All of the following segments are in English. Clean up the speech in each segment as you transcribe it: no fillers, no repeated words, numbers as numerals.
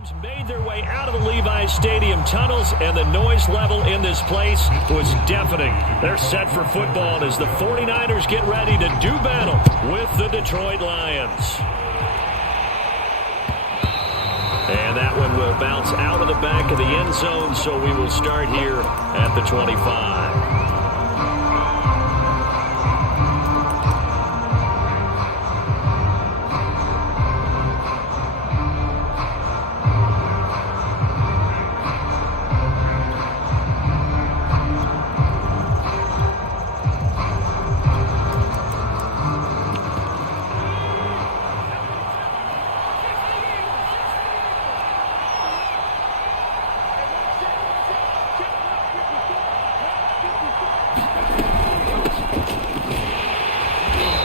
Teams made their way out of the Levi's Stadium tunnels, and the noise level in this place was deafening. They're set for football as the 49ers get ready to do battle with the Detroit Lions. And that one will bounce out of the back of the end zone, so we will start here at the 25.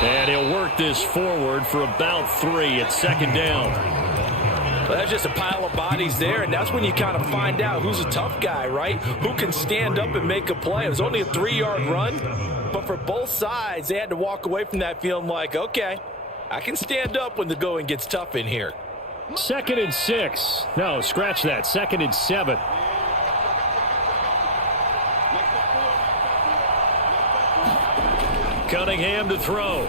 And he'll work this forward for about 3. It's second down. Well, that's just a pile of bodies there, and that's when you kind of find out who's a tough guy, right? Who can stand up and make a play. It was only a 3-yard run, but for both sides, they had to walk away from that feeling like, okay, I can stand up when the going gets tough in here. 2nd and 6. No, scratch that. 2nd and 7. Cunningham to throw.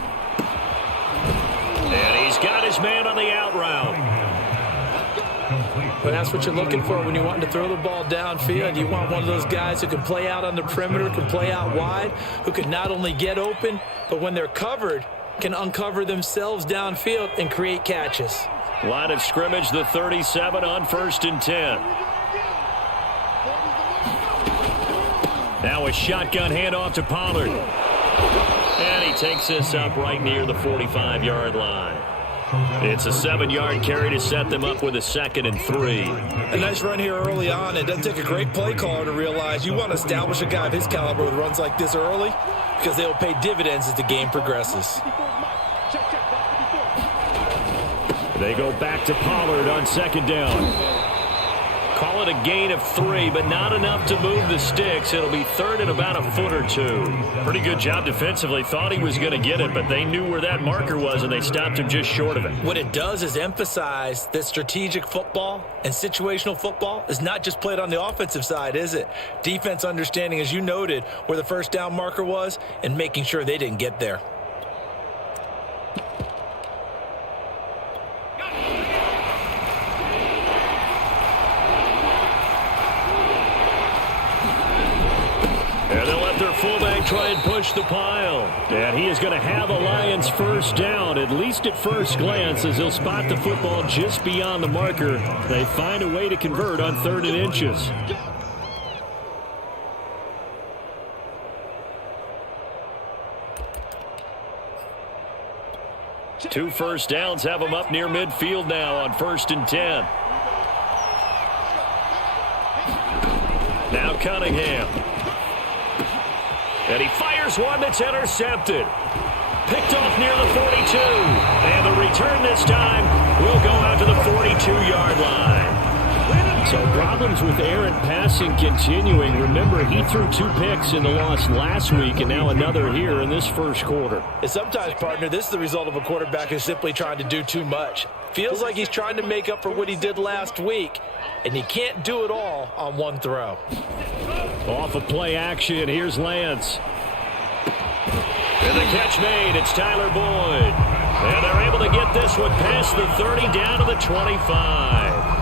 And he's got his man on the out route. But that's what you're looking for when you want to throw the ball downfield. You want one of those guys who can play out on the perimeter, can play out wide, who can not only get open, but when they're covered, can uncover themselves downfield and create catches. Line of scrimmage, the 37 on 1st and 10. Now a shotgun handoff to Pollard. And he takes this up right near the 45-yard line. It's a 7-yard carry to set them up with a 2nd and 3. A nice run here early on. It doesn't take a great play caller to realize you want to establish a guy of his caliber with runs like this early because they will pay dividends as the game progresses. They go back to Pollard on 2nd down. Call it a gain of 3, but not enough to move the sticks. It'll be 3rd and about a foot or 2. Pretty good job defensively. Thought he was going to get it, but they knew where that marker was, and they stopped him just short of it. What it does is emphasize that strategic football and situational football is not just played on the offensive side, is it? Defense understanding, as you noted, where the first down marker was and making sure they didn't get there. And they'll let their fullback try and push the pile. And he is going to have a Lions first down, at least at first glance, as he'll spot the football just beyond the marker. They find a way to convert on 3rd and inches. Two first downs have them up near midfield now on 1st and 10. Now Cunningham. And he fires one that's intercepted. Picked off near the 42. And the return this time will go out to the 42-yard line. So problems with errant passing continuing. Remember, he threw 2 picks in the loss last week, and now another here in this first quarter. And sometimes, partner, this is the result of a quarterback who's simply trying to do too much. Feels like he's trying to make up for what he did last week, and he can't do it all on one throw. Off of play action, here's Lance. And the catch made, it's Tyler Boyd. And they're able to get this one past the 30 down to the 25.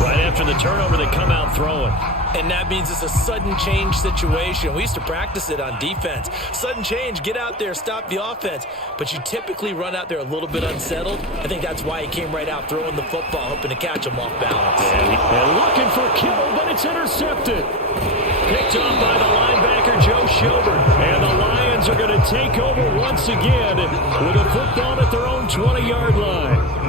Right after the turnover, they come out throwing. And that means it's a sudden change situation. We used to practice it on defense. Sudden change, get out there, stop the offense. But you typically run out there a little bit unsettled. I think that's why he came right out throwing the football, hoping to catch him off balance. And looking for Kittle, but it's intercepted. Picked off by the linebacker, Joe Schobert. And the Lions are going to take over once again with a football at their own 20-yard line.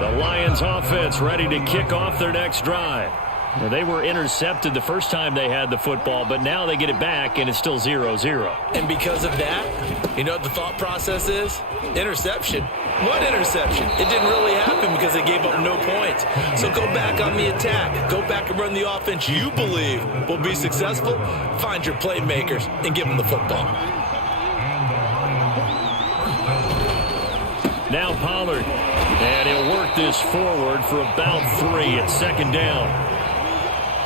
The Lions offense ready to kick off their next drive. Now, they were intercepted the first time they had the football, but now they get it back, and it's still 0-0. And because of that, you know what the thought process is? Interception. What interception? It didn't really happen because they gave up no points. So go back on the attack. Go back and run the offense you believe will be successful. Find your playmakers and give them the football. Now Pollard. And he'll work this forward for about 3 at second down.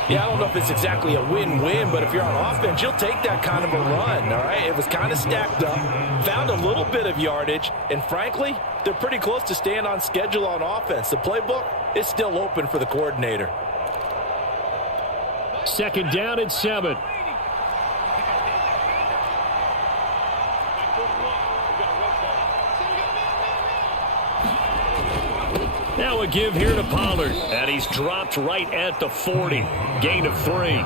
Yeah, I don't know if it's exactly a win-win, but if you're on offense, you'll take that kind of a run, all right? It was kind of stacked up, found a little bit of yardage, and frankly, they're pretty close to staying on schedule on offense. The playbook is still open for the coordinator. Second down and 7. Now a give here to Pollard, and he's dropped right at the 40. Gain of 3.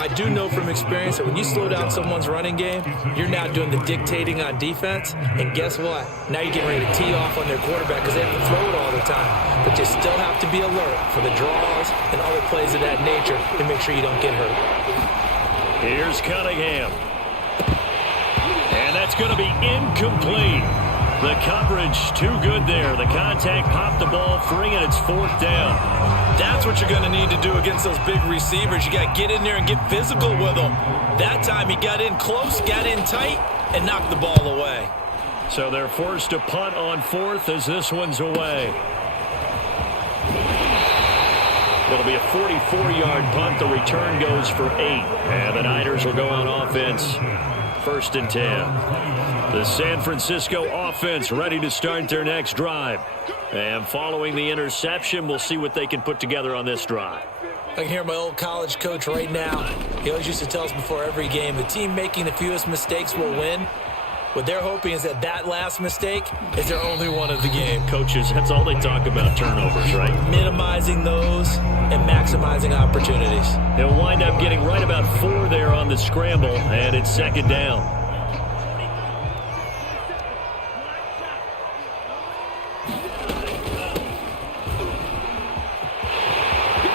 I do know from experience that when you slow down someone's running game, you're now doing the dictating on defense, and guess what? Now you're getting ready to tee off on their quarterback because they have to throw it all the time. But you still have to be alert for the draws and other plays of that nature to make sure you don't get hurt. Here's Cunningham. And that's going to be incomplete. The coverage too good there. The contact popped the ball free, and it's 4th down. That's what you're going to need to do against those big receivers. You got to get in there and get physical with them. That time he got in close, got in tight, and knocked the ball away. So they're forced to punt on 4th as this one's away. It'll be a 44-yard punt. The return goes for 8. And the Niners will go on offense. 1st and 10. The San Francisco offense ready to start their next drive. And following the interception, we'll see what they can put together on this drive. I can hear my old college coach right now. He always used to tell us before every game, the team making the fewest mistakes will win. What they're hoping is that last mistake is their only one of the game. Coaches, that's all they talk about, turnovers, right? Minimizing those and maximizing opportunities. He'll wind up getting right about 4 there on the scramble, and it's 2nd down.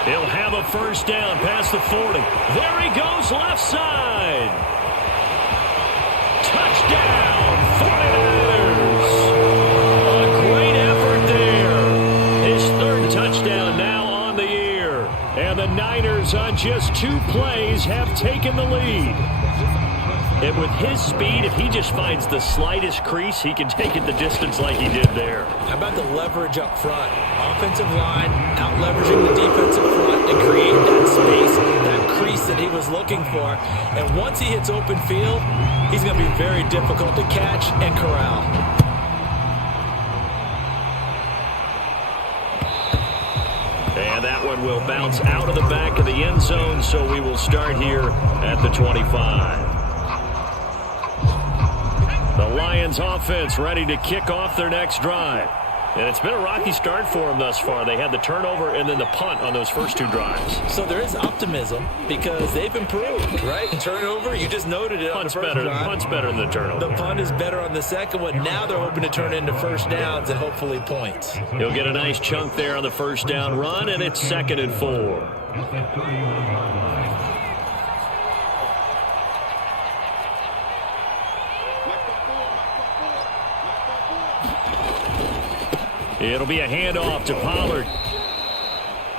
He'll have a 1st down past the 40. There he goes, left side. Touchdown, 49ers. A great effort there. His 3rd touchdown now on the year. And the Niners on just 2 plays have taken the lead. And with his speed, if he just finds the slightest crease, he can take it the distance like he did there. How about the leverage up front? Offensive line out-leveraging the defensive front to create that space, that crease that he was looking for. And once he hits open field, he's going to be very difficult to catch and corral. And that one will bounce out of the back of the end zone, so we will start here at the 25. The Lions offense ready to kick off their next drive. And it's been a rocky start for them thus far. They had the turnover and then the punt on those first 2 drives. So there is optimism because they've improved, right? Turnover, you just noted it on the first drive. Punt's better than the turnover. The punt is better on the second one. Now they're hoping to turn into 1st downs and hopefully points. He'll get a nice chunk there on the 1st down run, and it's 2nd and 4. It'll be a handoff to Pollard.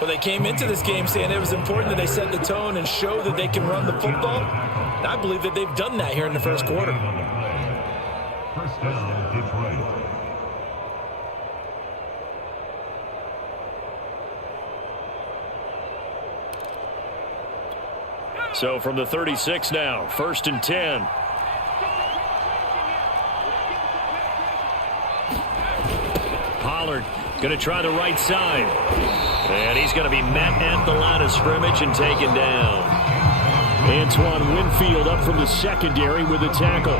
Well, they came into this game saying it was important that they set the tone and show that they can run the football. And I believe that they've done that here in the 1st quarter. First down, Detroit. So from the 36 now, 1st and 10. Pollard going to try the right side. And he's going to be met at the line of scrimmage and taken down. Antoine Winfield up from the secondary with the tackle.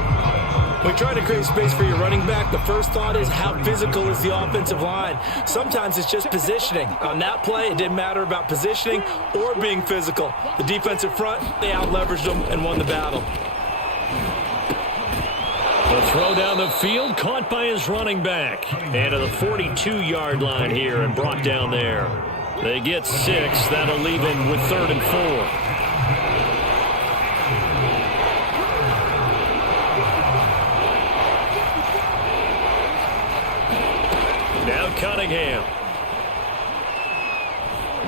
When you try to create space for your running back, the first thought is how physical is the offensive line. Sometimes it's just positioning. On that play, it didn't matter about positioning or being physical. The defensive front, they out-leveraged them and won the battle. The throw down the field, caught by his running back. And to the 42-yard line here and brought down there. They get 6. That'll leave him with 3rd and 4. Now Cunningham.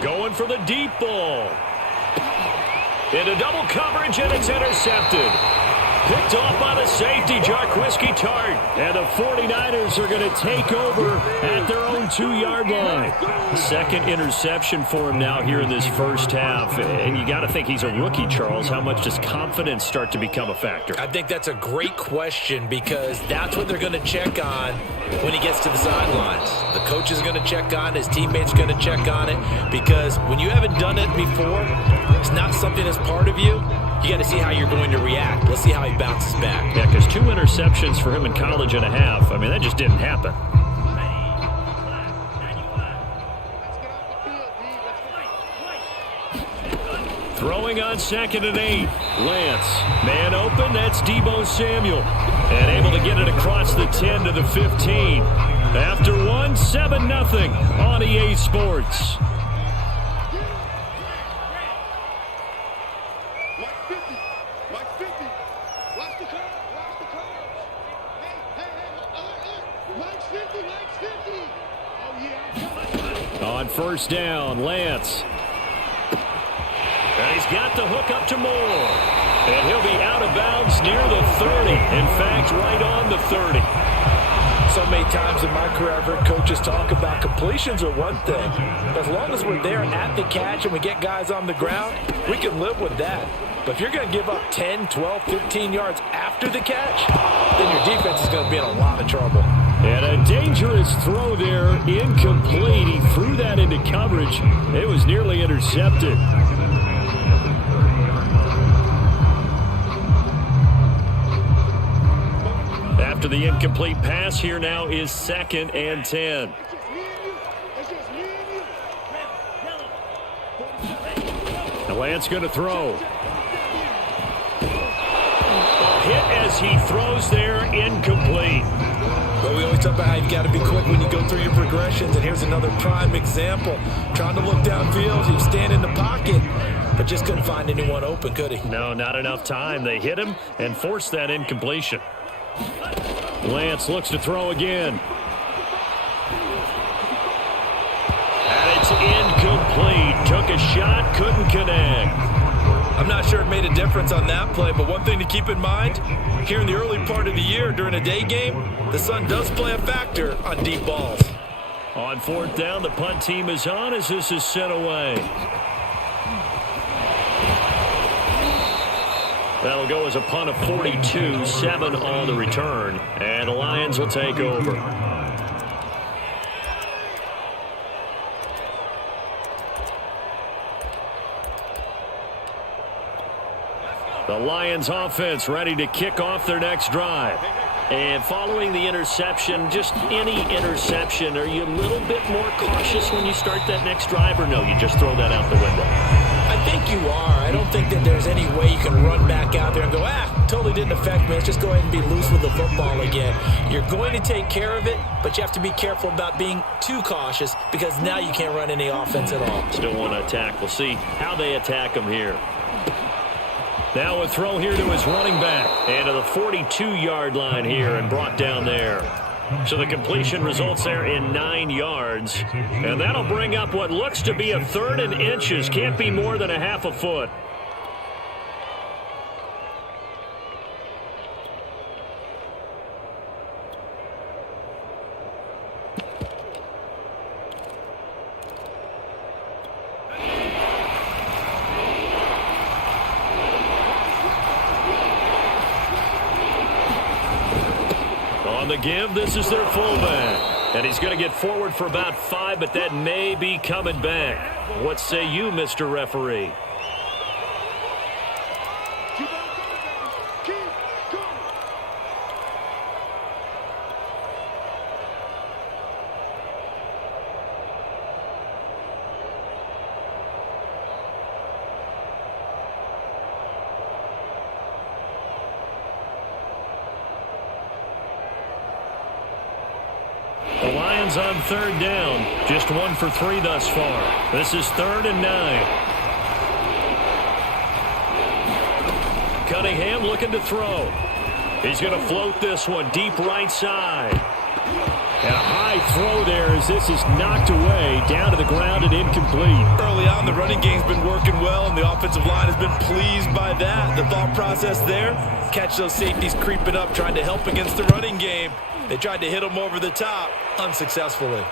Going for the deep ball. Into double coverage, and it's intercepted. Picked off by the safety, Jarquiski Tart. And the 49ers are going to take over at their own 2-yard line. Second interception for him now here in this first half. And you got to think he's a rookie, Charles. How much does confidence start to become a factor? I think that's a great question because that's what they're going to check on when he gets to the sidelines. The coach is going to check on it. His teammates are going to check on it because when you haven't done it before, it's not something that's part of you. You got to see how you're going to react. Let's see how he bounces back. Yeah, because 2 interceptions for him in college and a half. I mean, that just didn't happen. Throwing on 2nd and 8. Lance. Man open. That's Deebo Samuel. And able to get it across the 10 to the 15. After 1, 7-0 on EA Sports. On first down, Lance. And he's got the hook up to Moore. And he'll be out of bounds near the 30. In fact, right on the 30. So many times in my career, I've heard coaches talk about completions are one thing. But as long as we're there at the catch and we get guys on the ground, we can live with that. But if you're going to give up 10, 12, 15 yards after the catch, then your defense is going to be in a lot of trouble. And a dangerous throw there, incomplete. He threw that into coverage. It was nearly intercepted. After the incomplete pass, here now is 2nd and 10. Now Lance going to throw. Hit as he throws there, incomplete. But we always talk about how you've got to be quick when you go through your progressions, and here's another prime example. Trying to look downfield, he was standing in the pocket, but just couldn't find anyone open, could he? No, not enough time. They hit him and forced that incompletion. Lance looks to throw again. And it's incomplete. Took a shot, couldn't connect. I'm not sure it made a difference on that play, but one thing to keep in mind, here in the early part of the year during a day game, the sun does play a factor on deep balls. On 4th down, the punt team is on as this is sent away. That'll go as a punt of 42, 7 on the return, and the Lions will take over. The Lions offense ready to kick off their next drive. And following the interception, just any interception, are you a little bit more cautious when you start that next drive, or no, you just throw that out the window? I think you are. I don't think that there's any way you can run back out there and go, totally didn't affect me. Let's just go ahead and be loose with the football again. You're going to take care of it, but you have to be careful about being too cautious because now you can't run any offense at all. Still want to attack. We'll see how they attack him here. Now a throw here to his running back. And to the 42-yard line here and brought down there. So the completion results there in 9 yards. And that'll bring up what looks to be a 3rd and inches. Can't be more than a half a foot. On the give, this is their fullback. And he's going to get forward for about 5, but that may be coming back. What say you, Mr. Referee? The Lions on 3rd down. Just 1 for 3 thus far. This is 3rd and 9. Cunningham looking to throw. He's going to float this one deep right side. And a high throw there as this is knocked away, down to the ground and incomplete. Early on, the running game's been working well, and the offensive line has been pleased by that. The thought process there, catch those safeties creeping up, trying to help against the running game. They tried to hit them over the top, unsuccessfully.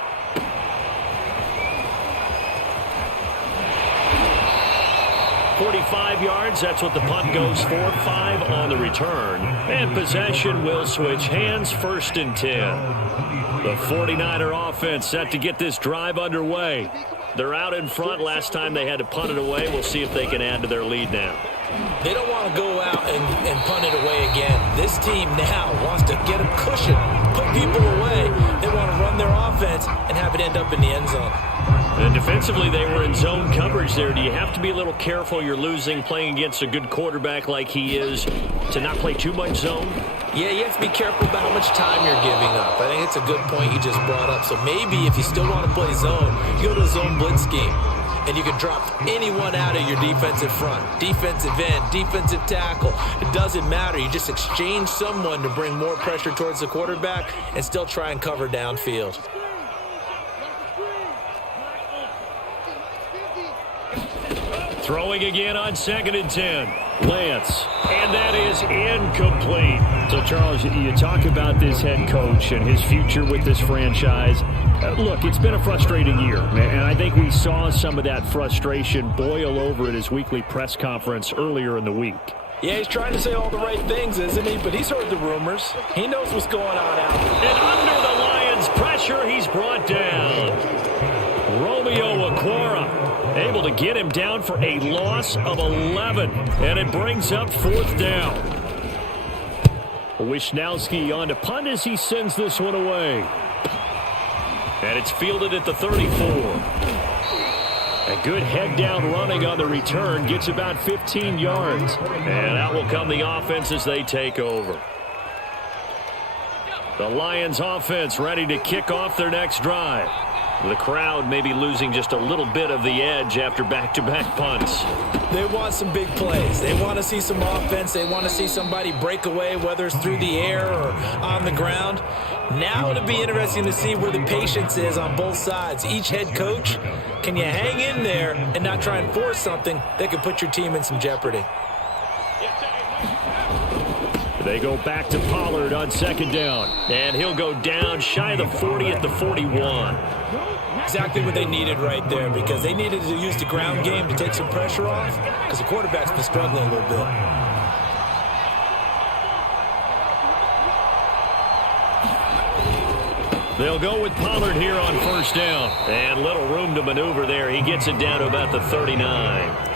.45 yards, that's what the punt goes for. 5 on the return. And possession will switch hands, 1st and 10. The 49er offense set to get this drive underway. They're out in front. Last time they had to punt it away. We'll see if they can add to their lead now. They don't want to go out and punt it away again. This team now wants to get a cushion, put people away. They want to run their offense and have it end up in the end zone. And defensively, they were in zone coverage there. Do you have to be a little careful? You're losing, playing against a good quarterback like he is, to not play too much zone? Yeah, you have to be careful about how much time you're giving up. I think it's a good point you just brought up. So maybe if you still want to play zone, you go to a zone blitz scheme. And you can drop anyone out of your defensive front, defensive end, defensive tackle. It doesn't matter. You just exchange someone to bring more pressure towards the quarterback and still try and cover downfield. Throwing again on 2nd and 10. Lance. And that is incomplete. So, Charles, you talk about this head coach and his future with this franchise. Look, it's been a frustrating year, and I think we saw some of that frustration boil over at his weekly press conference earlier in the week. Yeah, he's trying to say all the right things, isn't he? But he's heard the rumors. He knows what's going on out there. And under the Lions' pressure, he's brought down. Romeo Okwara able to get him down for a loss of 11, and it brings up 4th down. Wishnowski on to punt as he sends this one away. And it's fielded at the 34. A good head-down running on the return. Gets about 15 yards. And out will come the offense as they take over. The Lions offense ready to kick off their next drive. The crowd may be losing just a little bit of the edge after back-to-back punts. They want some big plays. They want to see some offense. They want to see somebody break away, whether it's through the air or on the ground. Now it'll be interesting to see where the patience is on both sides. Each head coach, can you hang in there and not try and force something that could put your team in some jeopardy? They go back to Pollard on 2nd down. And he'll go down shy of the 40 at the 41. Exactly what they needed right there, because they needed to use the ground game to take some pressure off, because the quarterback's been struggling a little bit. They'll go with Pollard here on 1st down. And little room to maneuver there. He gets it down to about the 39.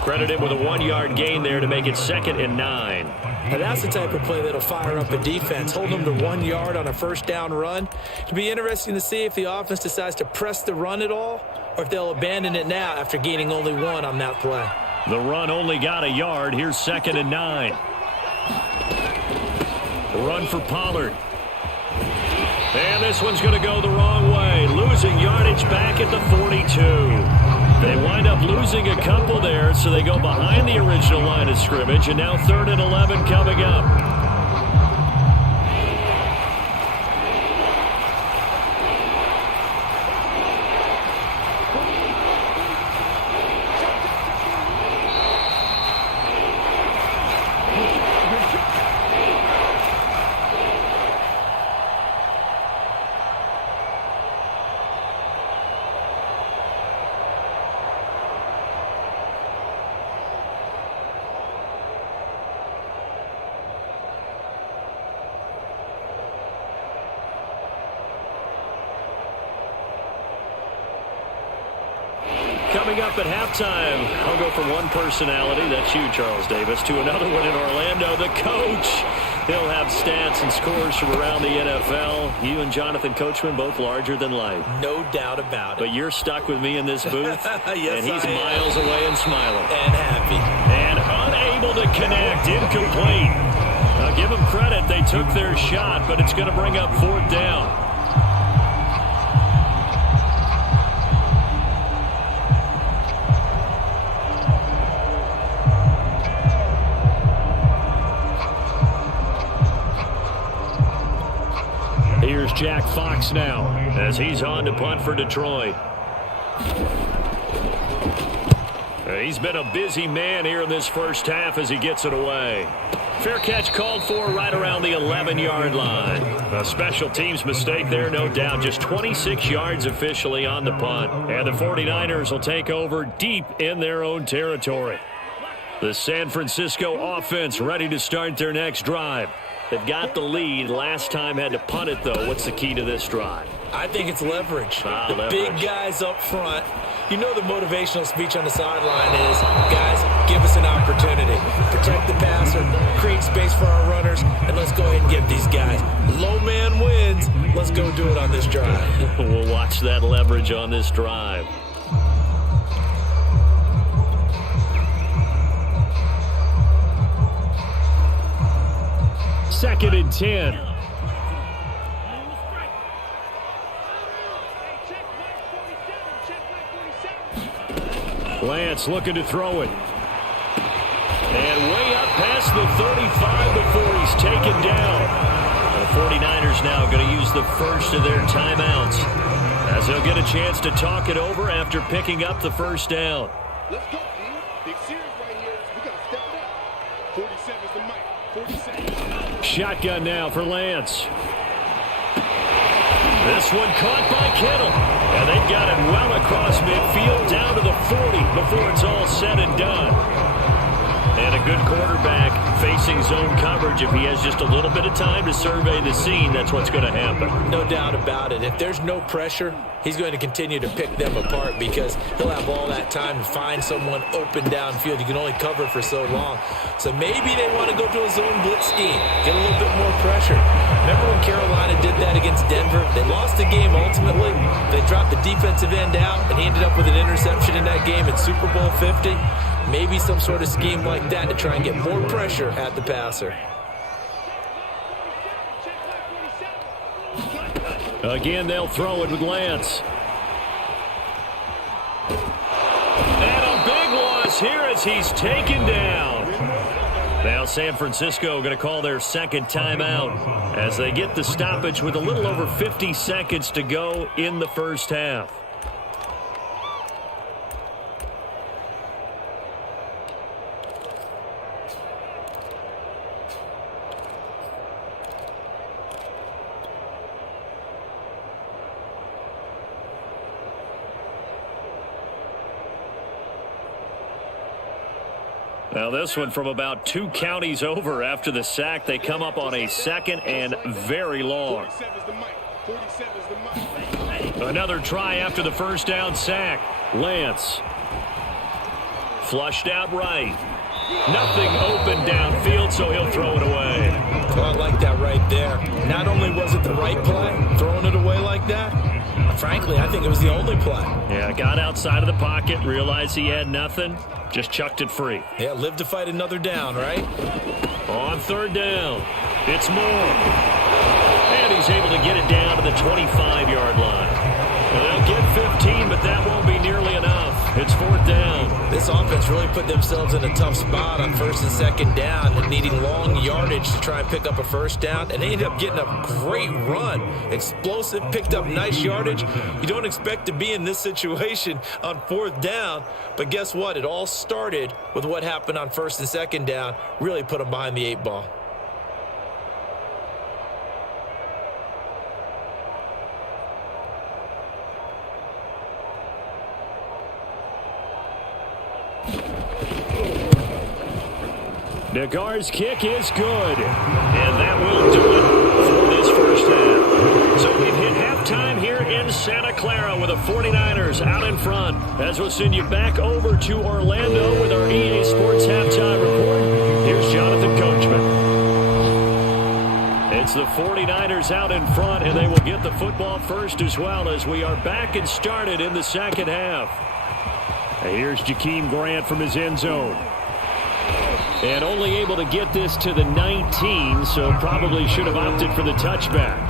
Credited with a 1-yard gain there to make it 2nd and 9. And that's the type of play that'll fire up a defense. Hold them to 1 yard on a 1st down run. It'll be interesting to see if the offense decides to press the run at all, or if they'll abandon it now after gaining only 1 on that play. The run only got a yard. Here's 2nd and 9. The run for Pollard. And this one's going to go the wrong way. Losing yardage back at the 42. They wind up losing a couple there, so they go behind the original line of scrimmage, and now 3rd and 11 coming up. Coming up at halftime, I'll go from one personality, that's you, Charles Davis, to another one in Orlando, the coach. He'll have stats and scores from around the NFL. You and Jonathan Coachman, both larger than life. No doubt about it. But you're stuck with me in this booth, yes, and he's miles away and smiling. And happy. And unable to connect, incomplete. Now give them credit, they took their shot, but it's going to bring up 4th down. Here's Jack Fox now as he's on to punt for Detroit. He's been a busy man here in this first half as he gets it away. Fair catch called for right around the 11-yard line. A special teams mistake there, no doubt. Just 26 yards officially on the punt. And the 49ers will take over deep in their own territory. The San Francisco offense ready to start their next drive. They've got the lead. Last time had to punt it, though. What's the key to this drive? I think it's leverage. Leverage. Big guys up front. You know the motivational speech on the sideline is, guys, give us an opportunity. Protect the passer, create space for our runners, and let's go ahead and give these guys. Low man wins. Let's go do it on this drive. We'll watch that leverage on this drive. Second and 10. Lance looking to throw it. And way up past the 35 before he's taken down. The 49ers now going to use the first of their timeouts as they'll get a chance to talk it over after picking up the first down. Let's go, team. Big series right here. We got to step it up. 47 is the mic. 47. Shotgun now for Lance. This one caught by Kittle. And they've got it well across midfield down to the 40 before it's all said and done. And a good quarterback facing zone coverage. If he has just a little bit of time to survey the scene, that's what's going to happen. No doubt about it. If there's no pressure, he's going to continue to pick them apart because he'll have all that time to find someone open downfield. You can only cover for so long. So maybe they want to go to a zone blitz scheme, get a little bit more pressure. Remember when Carolina did that against Denver? They lost the game ultimately. They dropped the defensive end out, and he ended up with an interception in that game in Super Bowl 50. Maybe some sort of scheme like that to try and get more pressure at the passer. Again, they'll throw it with Lance. And a big loss here as he's taken down. Now San Francisco going to call their second timeout as they get the stoppage with a little over 50 seconds to go in the first half. Now this one from about 2 counties over after the sack. They come up on a second and very long. Another try after the first down sack. Lance. Flushed out right. Nothing open downfield, so he'll throw it away. Well, I like that right there. Not only was it the right play, throwing it away like that, frankly, I think it was the only play. Yeah, got outside of the pocket, realized he had nothing, just chucked it free. Yeah, live to fight another down, right? On third down, it's Moore. And he's able to get it down to the 25-yard line. They'll get 15, but that won't be nearly enough. It's fourth down. This offense really put themselves in a tough spot on first and second down and needing long yardage to try and pick up a first down. And they ended up getting a great run. Explosive, picked up nice yardage. You don't expect to be in this situation on fourth down. But guess what? It all started with what happened on first and second down. Really put them behind the 8 ball. Nagar's kick is good, and that will do it for this first half. So we've hit halftime here in Santa Clara with the 49ers out in front. As we'll send you back over to Orlando with our EA Sports Halftime Report. Here's Jonathan Coachman. It's the 49ers out in front, and they will get the football first as well as we are back and started in the second half. Here's Jakeem Grant from his end zone. And only able to get this to the 19, so probably should have opted for the touchback.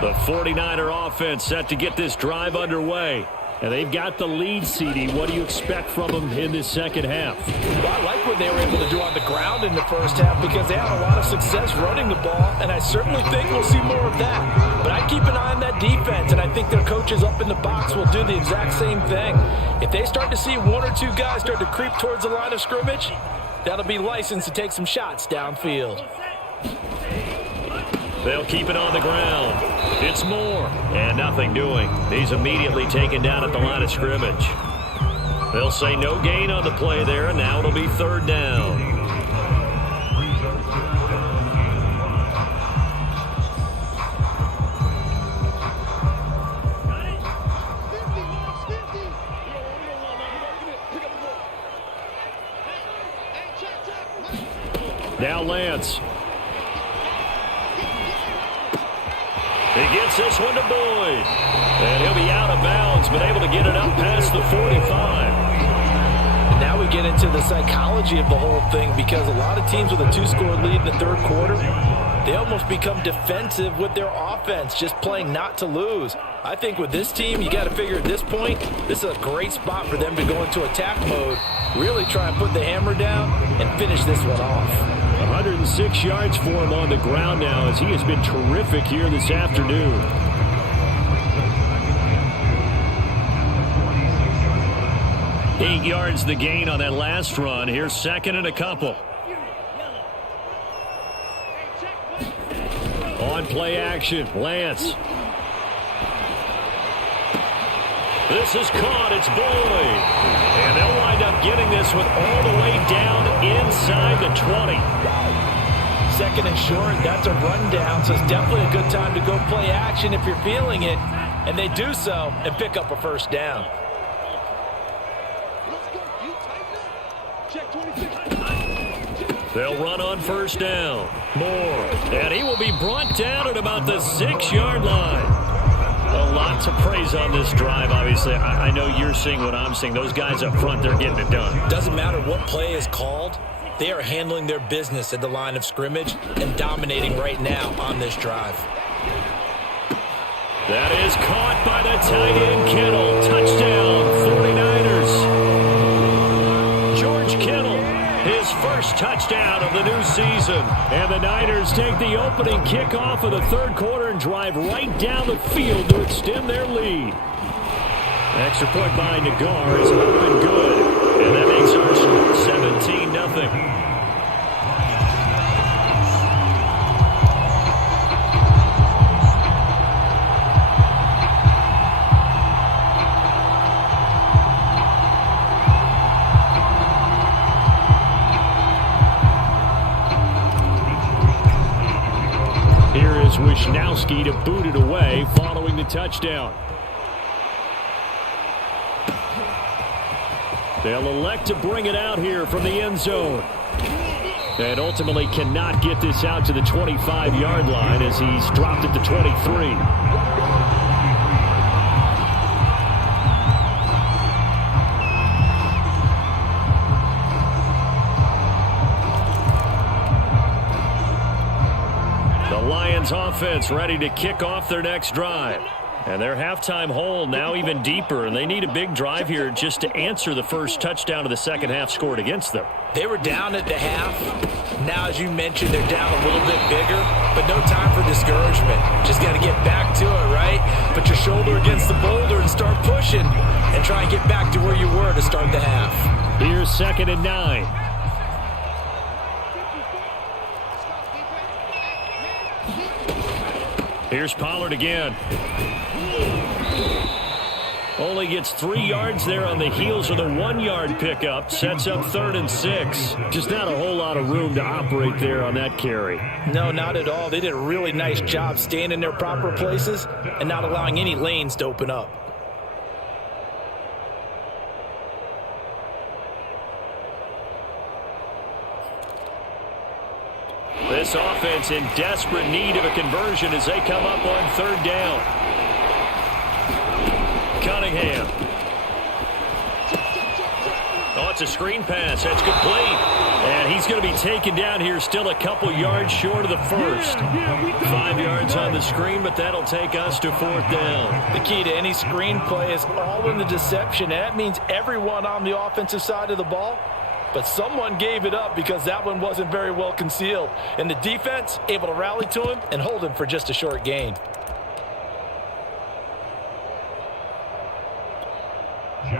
The 49er offense set to get this drive underway And they've got the lead, CD. What do you expect from them in this second half? Well, I like what they were able to do on the ground in the first half because they had a lot of success running the ball, and I certainly think we'll see more of that. But I'd keep an eye on that defense, and I think their coaches up in the box will do the exact same thing. If they start to see one or two guys start to creep towards the line of scrimmage, that'll be licensed to take some shots downfield. They'll keep it on the ground. It's Moore. And nothing doing. He's immediately taken down at the line of scrimmage. They'll say no gain on the play there, and now it'll be third down. Now Lance. He gets this one to Boyd. And he'll be out of bounds, but able to get it up past the 45. And now we get into the psychology of the whole thing because a lot of teams with a two-score lead in the third quarter, they almost become defensive with their offense, just playing not to lose. I think with this team, you got to figure at this point, this is a great spot for them to go into attack mode, really try and put the hammer down and finish this one off. 106 yards for him on the ground now as he has been terrific here this afternoon. Eight yards the gain on that last run. Here's second and a couple. On play action, Lance. This is caught. It's Boyd. And they'll wind up getting this one all the way down inside the 20. Second and short, that's a rundown, so it's definitely a good time to go play action if you're feeling it. And they do so and pick up a first down. They'll run on first down. Moore. And he will be brought down at about the 6-yard line. A lot to praise on this drive, obviously. I know you're seeing what I'm seeing. Those guys up front, they're getting it done. Doesn't matter what play is called. They are handling their business at the line of scrimmage and dominating right now on this drive. That is caught by the tight end, Kittle. Touchdown, 49ers. George Kittle, his first touchdown of the new season. And the Niners take the opening kickoff of the third quarter and drive right down the field to extend their lead. Extra point by Nagar is up and good. And that makes our score 17-0. Here is Wisnowski to boot it away following the touchdown. They'll elect to bring it out here from the end zone. And ultimately cannot get this out to the 25-yard line as he's dropped it to 23. The Lions offense ready to kick off their next drive. And their halftime hole now even deeper, and they need a big drive here just to answer the first touchdown of the second half scored against them. They were down at the half. Now, as you mentioned, they're down a little bit bigger, but no time for discouragement. Just got to get back to it, right? Put your shoulder against the boulder and start pushing and try and get back to where you were to start the half. Here's 2nd and 9. Here's Pollard again. Only gets 3 yards there on the heels of the 1-yard pickup. Sets up 3rd and 6. Just not a whole lot of room to operate there on that carry. No, not at all. They did a really nice job staying in their proper places and not allowing any lanes to open up. This offense in desperate need of a conversion as they come up on 3rd down. Cunningham. Oh, it's a screen pass. That's complete. And he's going to be taken down here, still a couple yards short of the first. 5 yards on the screen, but that'll take us to 4th down. The key to any screen play is all in the deception, and that means everyone on the offensive side of the ball. But someone gave it up because that one wasn't very well concealed. And the defense able to rally to him and hold him for just a short gain.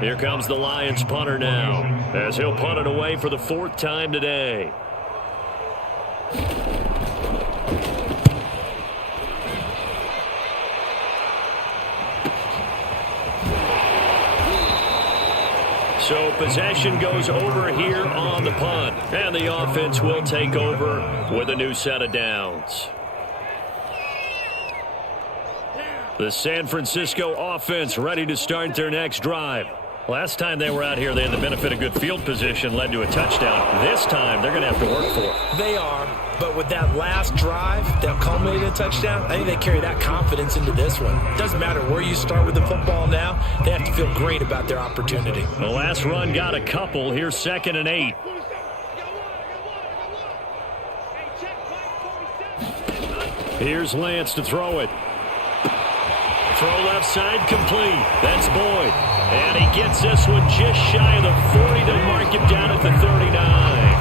Here comes the Lions punter now, as he'll punt it away for the 4th time today. So possession goes over here on the punt, and the offense will take over with a new set of downs. The San Francisco offense ready to start their next drive. Last time they were out here, they had the benefit of good field position, led to a touchdown. This time, they're going to have to work for it. They are, but with that last drive that culminated in a touchdown, I think they carry that confidence into this one. Doesn't matter where you start with the football now, they have to feel great about their opportunity. The last run got a couple. Here's 2nd and 8. Here's Lance to throw it. Throw left side complete. That's Boyd. And he gets this one just shy of the 40 to mark him down at the 39.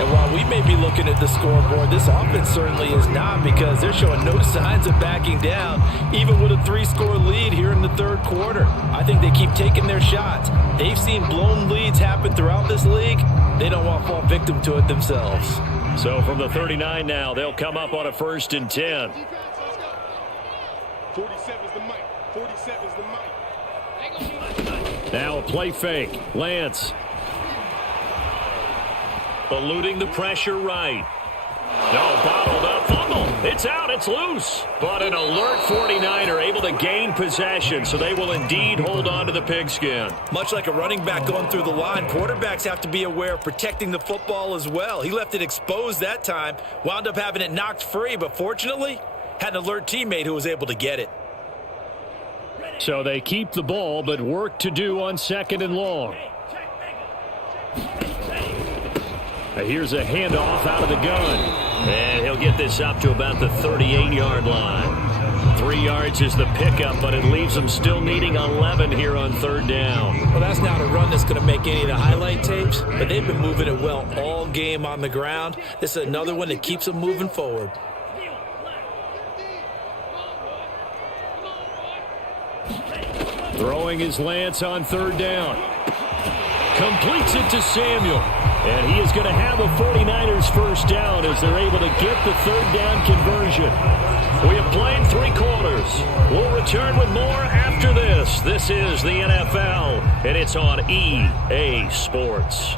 And while we may be looking at the scoreboard, this offense certainly is not, because they're showing no signs of backing down, even with a 3-score lead here in the 3rd quarter. I think they keep taking their shots. They've seen blown leads happen throughout this league. They don't want to fall victim to it themselves. So from the 39 now, they'll come up on a 1st and 10. 47 is the mic. 47 is the mic. Now a play fake. Lance. Eluding the pressure right. No, bottled up. Fumble. It's out. It's loose. But an alert 49er able to gain possession, so they will indeed hold on to the pigskin. Much like a running back going through the line, quarterbacks have to be aware of protecting the football as well. He left it exposed that time, wound up having it knocked free, but fortunately, had an alert teammate who was able to get it. So they keep the ball, but work to do on 2nd and long. Here's a handoff out of the gun. And he'll get this up to about the 38-yard line. 3 yards is the pickup, but it leaves them still needing 11 here on 3rd down. Well, that's not a run that's going to make any of the highlight tapes, but they've been moving it well all game on the ground. This is another one that keeps them moving forward. Throwing his Lance on 3rd down. Completes it to Samuel. And he is going to have a 49ers first down as they're able to get the 3rd down conversion. We have played 3 quarters. We'll return with more after this. This is the NFL, and it's on EA Sports.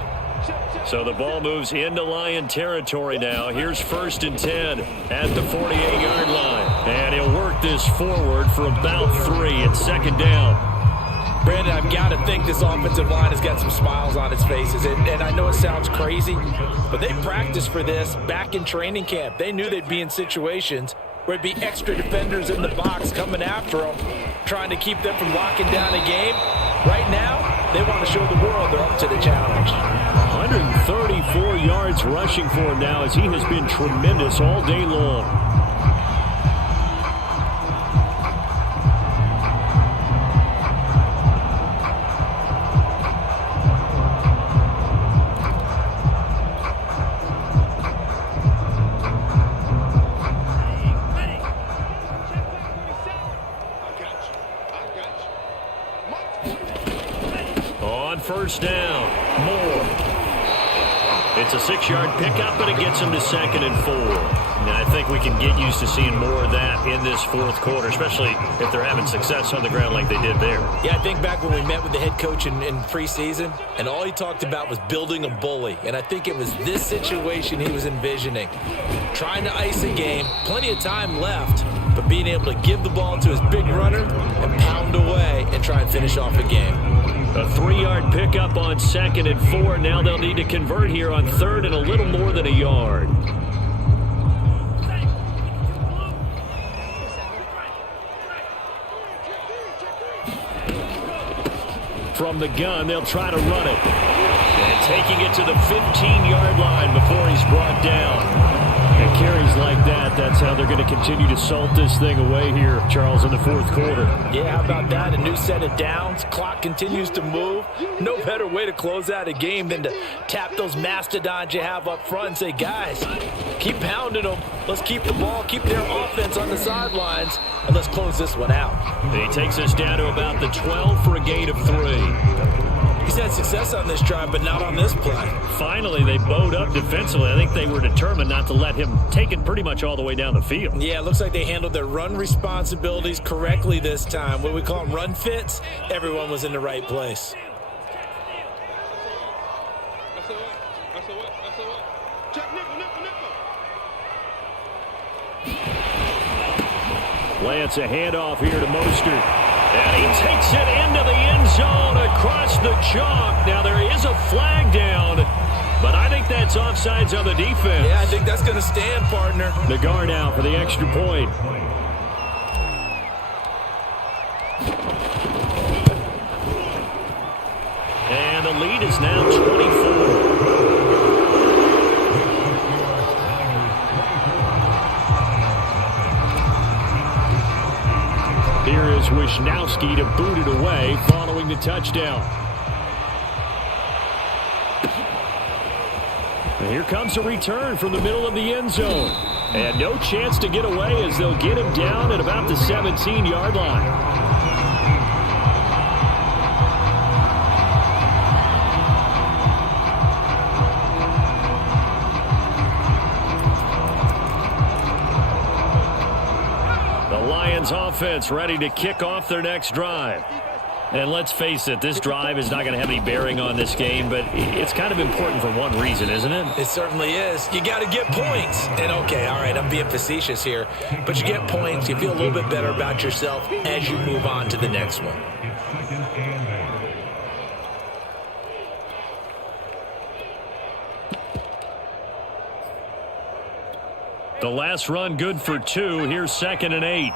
So the ball moves into Lion territory now. Here's 1st and 10 at the 48-yard line. And he'll work this forward for about 3. It's 2nd down. Brandon, I've got to think this offensive line has got some smiles on its faces. And I know it sounds crazy, but they practiced for this back in training camp. They knew they'd be in situations where it'd be extra defenders in the box coming after them, trying to keep them from locking down a game. Right now, they want to show the world they're up to the challenge. 134 yards rushing for him now, as he has been tremendous all day long. First down, Moore. It's a 6-yard pickup, but it gets him to 2nd and 4. Now, I think we can get used to seeing more of that in this 4th quarter, especially if they're having success on the ground like they did there. Yeah, I think back when we met with the head coach in preseason, and all he talked about was building a bully. And I think it was this situation he was envisioning. Trying to ice a game, plenty of time left, but being able to give the ball to his big runner and pound away and try and finish off a game. A 3-yard pickup on 2nd and 4. Now they'll need to convert here on 3rd and a little more than a yard. From the gun, they'll try to run it. And taking it to the 15-yard line before he's brought down. And carries like that, that's how they're going to continue to salt this thing away here, Charles, in the fourth quarter. Yeah, how about that? A new set of downs. Clock continues to move. No better way to close out a game than to tap those mastodons you have up front and say, guys, keep pounding them. Let's keep the ball, keep their offense on the sidelines, and let's close this one out. And he takes us down to about the 12 for a gain of 3. He's had success on this drive, but not on this play. Finally, they bowed up defensively. I think they were determined not to let him take it pretty much all the way down the field. Yeah, it looks like they handled their run responsibilities correctly this time. What we call them run fits, everyone was in the right place. Lance, a handoff here to Mostert. And he takes it into the end zone across the chalk. Now, there is a flag down, but I think that's offsides on the defense. Yeah, I think that's going to stand, partner. The guard out for the extra point. And the lead is now 24. Here is Wisnowski to boot it away following the touchdown. And here comes a return from the middle of the end zone. And no chance to get away as they'll get him down at about the 17-yard line. Offense ready to kick off their next drive. And let's face it, this drive is not going to have any bearing on this game, but it's kind of important for one reason, isn't it? It certainly is. You got to get points. And okay, all right, I'm being facetious here, but you get points, you feel a little bit better about yourself as you move on to the next one. The last run good for 2. Here's 2nd and 8.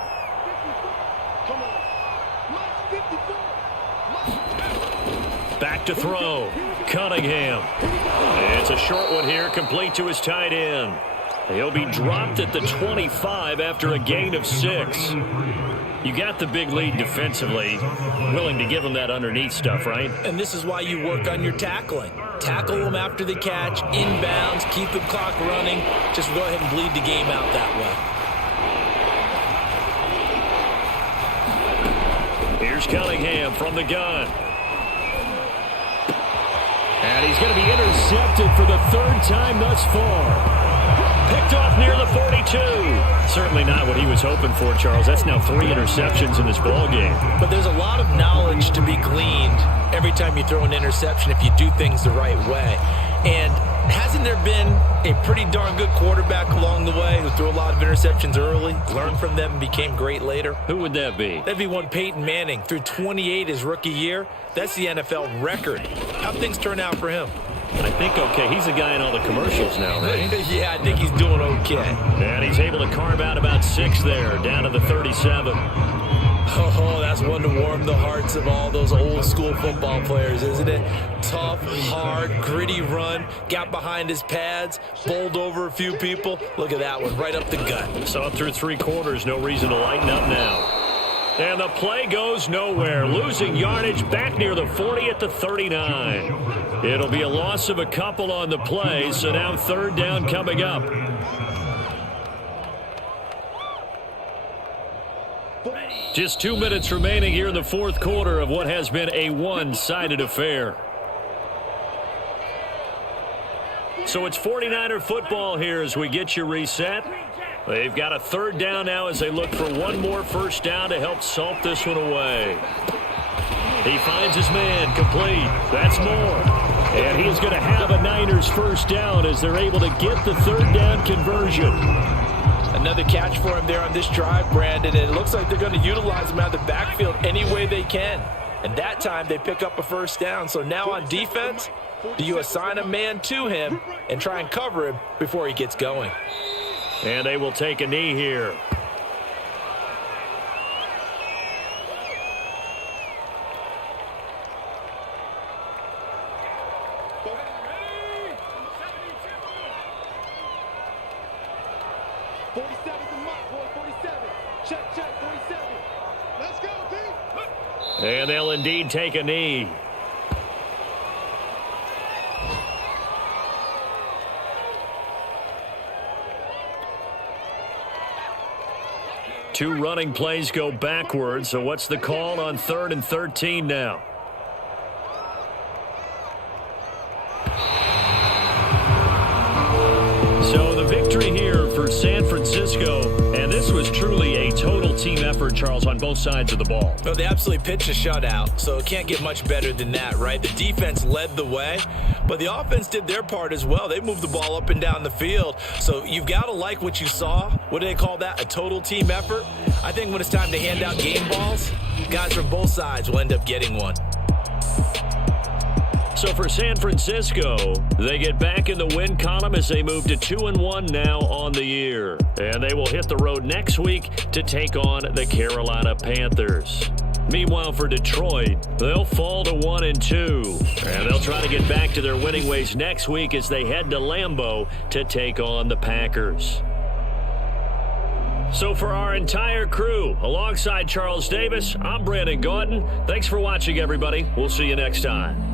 Back to throw. Cunningham. It's a short one here, complete to his tight end. He'll be dropped at the 25 after a gain of 6. You got the big lead defensively. Willing to give them that underneath stuff, right? And this is why you work on your tackling. Tackle them after the catch, inbounds, keep the clock running. Just go ahead and bleed the game out that way. Here's Cunningham from the gun. And he's going to be intercepted for the 3rd time thus far. Picked off near the 42. Certainly not what he was hoping for, Charles. That's now 3 interceptions in this ball game. But there's a lot of knowledge to be gleaned every time you throw an interception if you do things the right way. And hasn't there been a pretty darn good quarterback along the way who threw a lot of interceptions early, learned from them, and became great later? Who would that be? That'd be one Peyton Manning. Threw 28 his rookie year. That's the NFL record. How'd things turn out for him? I think okay. He's a guy in all the commercials now, right? Yeah, I think he's doing okay. And he's able to carve out about 6 there, down to the 37. Oh, that's one to warm the hearts of all those old school football players, isn't it? Tough, hard, gritty run, got behind his pads, bowled over a few people. Look at that one, right up the gut. Saw through 3 quarters, no reason to lighten up now. And the play goes nowhere, losing yardage back near the 40 at the 39. It'll be a loss of a couple on the play, so now 3rd down coming up. Just 2 minutes remaining here in the 4th quarter of what has been a one-sided affair. So it's 49er football here as we get you reset. They've got a 3rd down now as they look for one more 1st down to help salt this one away. He finds his man, complete. That's more. And he's going to have a Niners 1st down as they're able to get the 3rd down conversion. Another catch for him there on this drive, Brandon, and it looks like they're going to utilize him out of the backfield any way they can. And that time they pick up a 1st down. So now on defense, do you assign a man to him and try and cover him before he gets going? And they will take a knee here. 47's the mark, boy. 47. Check, check, 47. Let's go, D. And they'll indeed take a knee. Two running plays go backwards, so what's the call on 3rd and 13 now? So the victory here for San Francisco, and this was truly a total team effort, Charles, on both sides of the ball. Well, they absolutely pitched a shutout, so it can't get much better than that, right? The defense led the way, but the offense did their part as well. They moved the ball up and down the field, so you've got to like what you saw. What do they call that? A total team effort? I think when it's time to hand out game balls, guys from both sides will end up getting one. So for San Francisco, they get back in the win column as they move to 2-1 now on the year. And they will hit the road next week to take on the Carolina Panthers. Meanwhile, for Detroit, they'll fall to 1-2. And they'll try to get back to their winning ways next week as they head to Lambeau to take on the Packers. So for our entire crew, alongside Charles Davis, I'm Brandon Gaudin. Thanks for watching, everybody. We'll see you next time.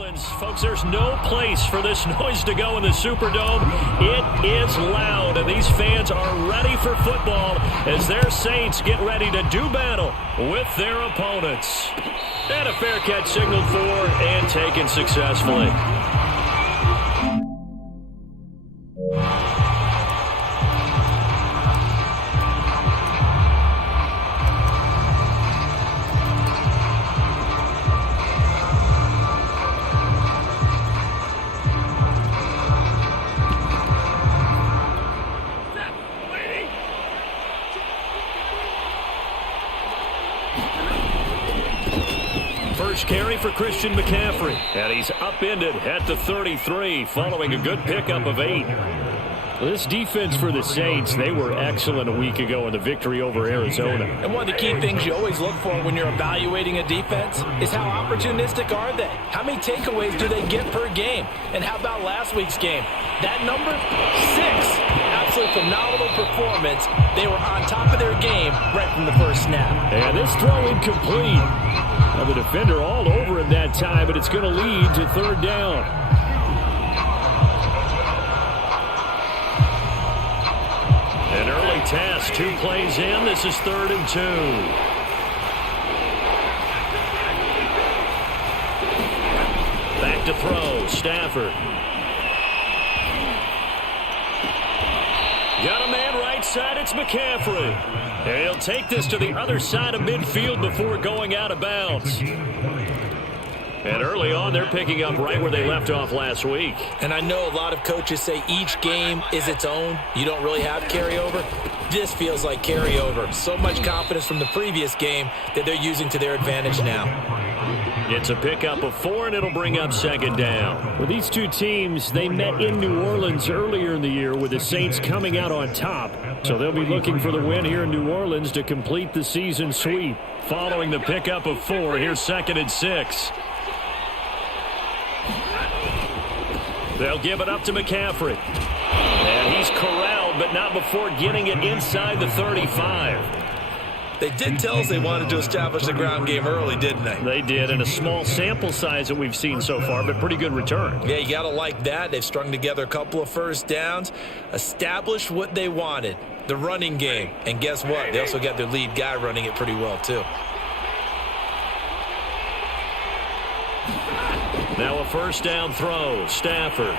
Orleans. Folks, there's no place for this noise to go in the Superdome. It is loud, and these fans are ready for football as their Saints get ready to do battle with their opponents. And a fair catch signaled for and taken successfully. First carry for Christian McCaffrey, and he's upended at the 33 following a good pickup of 8. This defense for the Saints, they were excellent a week ago in the victory over Arizona. And one of the key things you always look for when you're evaluating a defense is how opportunistic are they? How many takeaways do they get per game? And how about last week's game? That number 6, absolutely phenomenal performance. They were on top of their game right from the first snap. And this throw incomplete. Now the defender all over him that time, but it's going to lead to third down. An early test, 2 plays in. This is 3rd and 2. Back to throw, Stafford. Got a man right side, it's McCaffrey. And he'll take this to the other side of midfield before going out of bounds. And early on, they're picking up right where they left off last week. And I know a lot of coaches say each game is its own. You don't really have carryover. This feels like carryover. So much confidence from the previous game that they're using to their advantage now. It's a pickup of 4, and it'll bring up 2nd down. Well, these two teams, they met in New Orleans earlier in the year with the Saints coming out on top. So they'll be looking for the win here in New Orleans to complete the season sweep. Following the pickup of 4, here's 2nd and 6. They'll give it up to McCaffrey. And he's corralled, but not before getting it inside the 35. They did tell us they wanted to establish the ground game early, didn't they? They did, and a small sample size that we've seen so far, but pretty good return. Yeah, you got to like that. They've strung together a couple of first downs, established what they wanted, the running game. And guess what? They also got their lead guy running it pretty well, too. Now a 1st down throw, Stafford.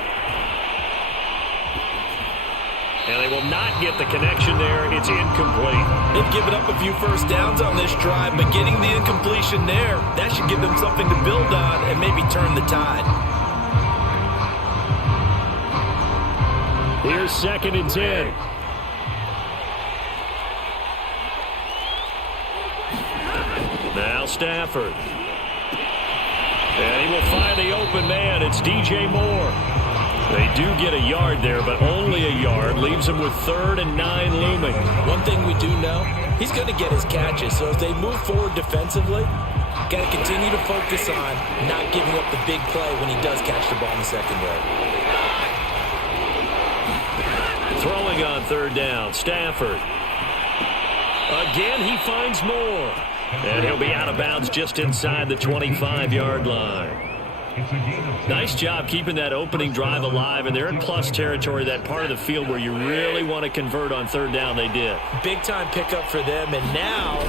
And they will not get the connection there. It's incomplete. They've given up a few first downs on this drive, but getting the incompletion there, that should give them something to build on and maybe turn the tide. Here's 2nd and 10. Now Stafford. And he will find the open man. It's DJ Moore. They do get a yard there, but only a yard. Leaves him with 3rd and 9 looming. One thing we do know, he's going to get his catches. So as they move forward defensively, got to continue to focus on not giving up the big play when he does catch the ball in the secondary. Throwing on 3rd down, Stafford. Again, he finds Moore. And he'll be out of bounds just inside the 25-yard line. Nice job keeping that opening drive alive, and they're in plus territory, that part of the field where you really want to convert on 3rd down. They did. Big-time pickup for them, and now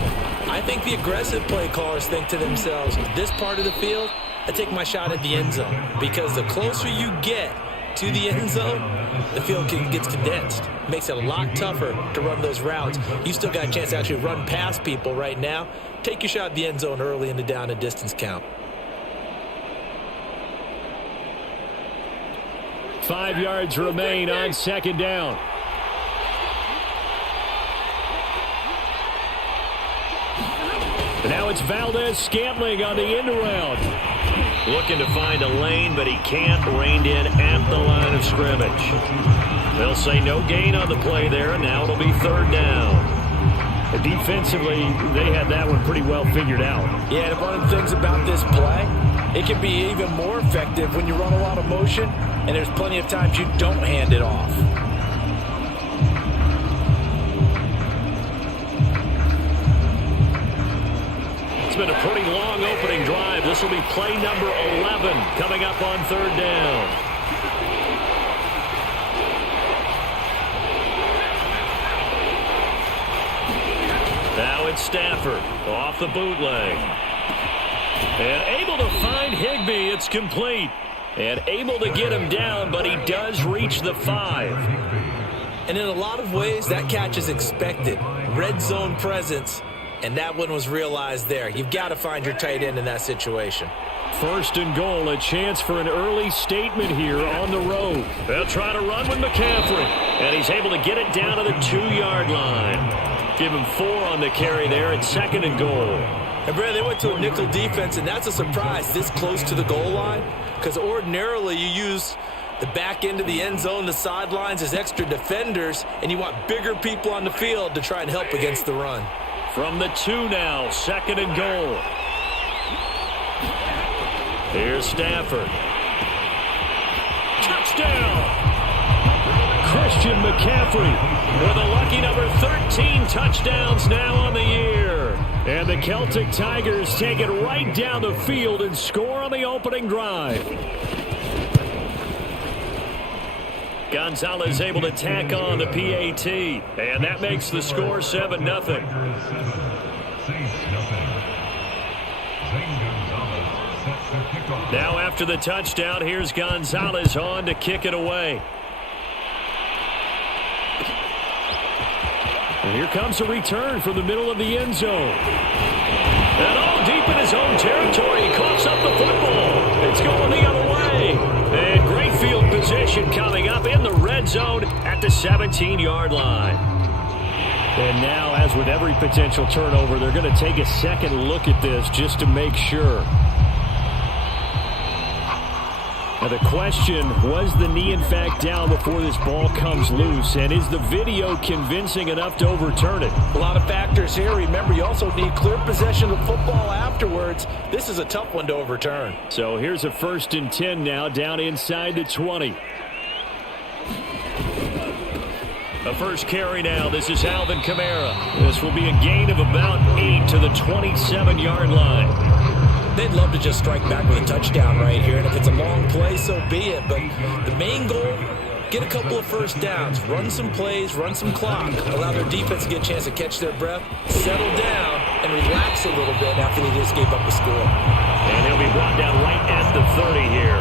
I think the aggressive play callers think to themselves, this part of the field, I take my shot at the end zone, because the closer you get to the end zone, the field gets condensed. Makes it a lot tougher to run those routes. You still got a chance to actually run past people right now. Take your shot at the end zone early in the down and distance count. 5 yards remain on 2nd down. Now it's Valdez-Scantling on the end around. Looking to find a lane, but he can't. Reined in at the line of scrimmage. They'll say no gain on the play there, and now it'll be 3rd down. Defensively, they had that one pretty well figured out. Yeah, and one of the things about this play, it can be even more effective when you run a lot of motion, and there's plenty of times you don't hand it off. It's been a pretty long opening drive this will be play number 11 coming up on third down. Now it's Stafford off the bootleg. And able to find Higbee. It's complete. And able to get him down, but he does reach the 5. And in a lot of ways, that catch is expected. Red zone presence, and that one was realized there. You've got to find your tight end in that situation. First and goal, a chance for an early statement here on the road. They'll try to run with McCaffrey, and he's able to get it down to the 2-yard line. Give him 4 on the carry there at second and goal. And, Brad, they went to a nickel defense, and that's a surprise this close to the goal line, because ordinarily you use the back end of the end zone, the sidelines as extra defenders, and you want bigger people on the field to try and help against the run. From the 2 now, second and goal. Here's Stafford. Touchdown! Christian McCaffrey with a lucky number 13 touchdowns now on the year. And the Celtic Tigers take it right down the field and score on the opening drive. Gonzalez able to tack on the PAT, and that makes the score 7-0. Now after the touchdown, here's Gonzalez on to kick it away. And here comes a return from the middle of the end zone. And deep in his own territory, he coughs up the football. It's going the other way. And great field position coming up in the red zone at the 17-yard line. And now, as with every potential turnover, they're going to take a second look at this just to make sure. Now the question, was the knee in fact down before this ball comes loose? And is the video convincing enough to overturn it? A lot of factors here. Remember, you also need clear possession of football afterwards. This is a tough one to overturn. So here's a 1st and 10 now, down inside the 20. A first carry now. This is Alvin Kamara. This will be a gain of about 8 to the 27-yard line. They'd love to just strike back with a touchdown right here, and if it's a long play, so be it. But the main goal, get a couple of first downs, run some plays, run some clock, allow their defense to get a chance to catch their breath, settle down, and relax a little bit after they just gave up a score. And he'll be brought down right at the 30 here.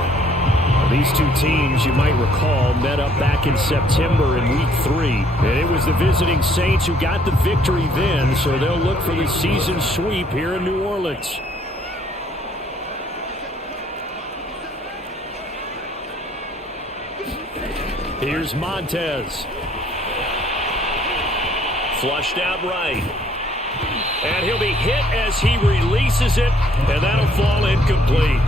These two teams, you might recall, met up back in September in Week 3. And it was the visiting Saints who got the victory then, so they'll look for the season sweep here in New Orleans. Here's Montez. Flushed out right. And he'll be hit as he releases it, and that'll fall incomplete.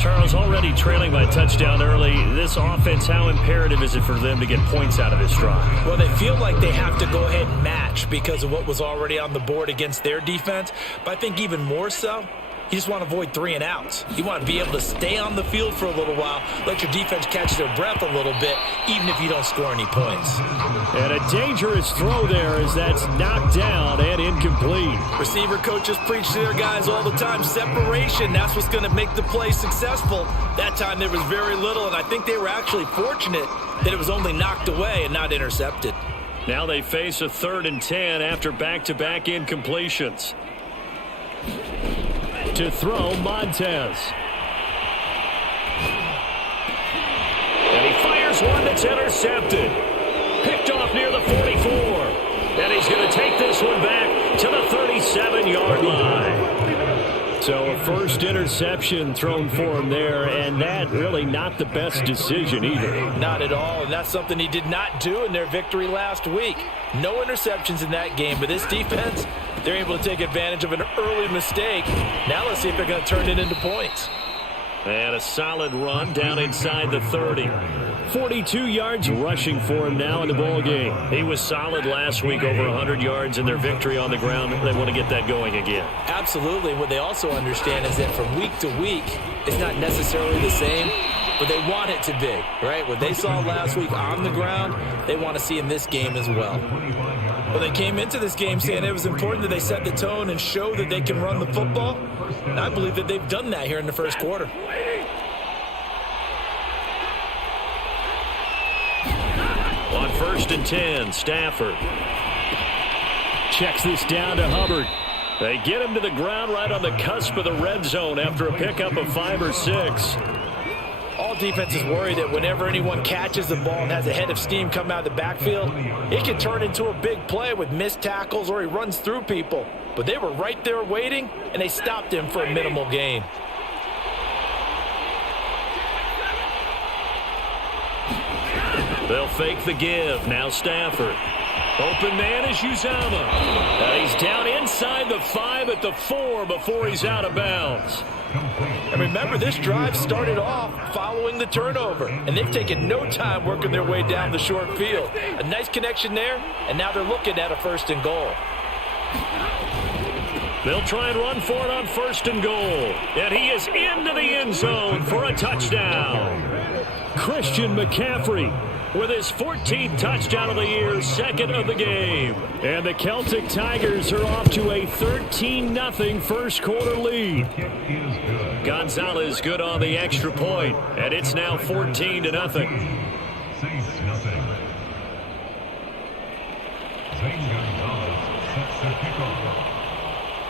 Charles, already trailing by a touchdown early. This offense, how imperative is it for them to get points out of this drive? Well, they feel like they have to go ahead and match because of what was already on the board against their defense. But I think even more so, you just want to avoid 3 and outs. You want to be able to stay on the field for a little while, let your defense catch their breath a little bit, even if you don't score any points. And a dangerous throw there as that's knocked down and incomplete. Receiver coaches preach to their guys all the time. Separation, that's what's going to make the play successful. That time there was very little, and I think they were actually fortunate that it was only knocked away and not intercepted. Now they face a 3rd and 10 after back-to-back incompletions. To throw, Montez. And he fires one that's intercepted. Picked off near the 44. And he's going to take this one back to the 37-yard line. So a first interception thrown for him there, and that really not the best decision either. Not at all, and that's something he did not do in their victory last week. No interceptions in that game, but this defense, they're able to take advantage of an early mistake. Now let's see if they're going to turn it into points. And a solid run down inside the 30. 42 yards rushing for him now in the ball game. He was solid last week, over 100 yards in their victory on the ground. They want to get that going again. Absolutely. What they also understand is that from week to week, it's not necessarily the same, but they want it to be, right? What they saw last week on the ground, they want to see in this game as well. Well, they came into this game saying it was important that they set the tone and show that they can run the football. And I believe that they've done that here in the first quarter. On 1st and 10, Stafford checks this down to Hubbard. They get him to the ground right on the cusp of the red zone after a pickup of 5 or 6. All defenses worry that whenever anyone catches the ball and has a head of steam come out of the backfield, it can turn into a big play with missed tackles or he runs through people. But they were right there waiting, and they stopped him for a minimal gain. They'll fake the give. Now Stafford. Open man is Uzomah. He's down inside the 5 at the 4 before he's out of bounds. And remember, this drive started off following the turnover, and they've taken no time working their way down the short field. A nice connection there, and now they're looking at a 1st and goal. They'll try and run for it on 1st and goal. And he is into the end zone for a touchdown. Christian McCaffrey with his 14th touchdown of the year, 2nd of the game. And the Celtic Tigers are off to a 13-0 first quarter lead. Gonzalez good on the extra point, and it's now 14-0.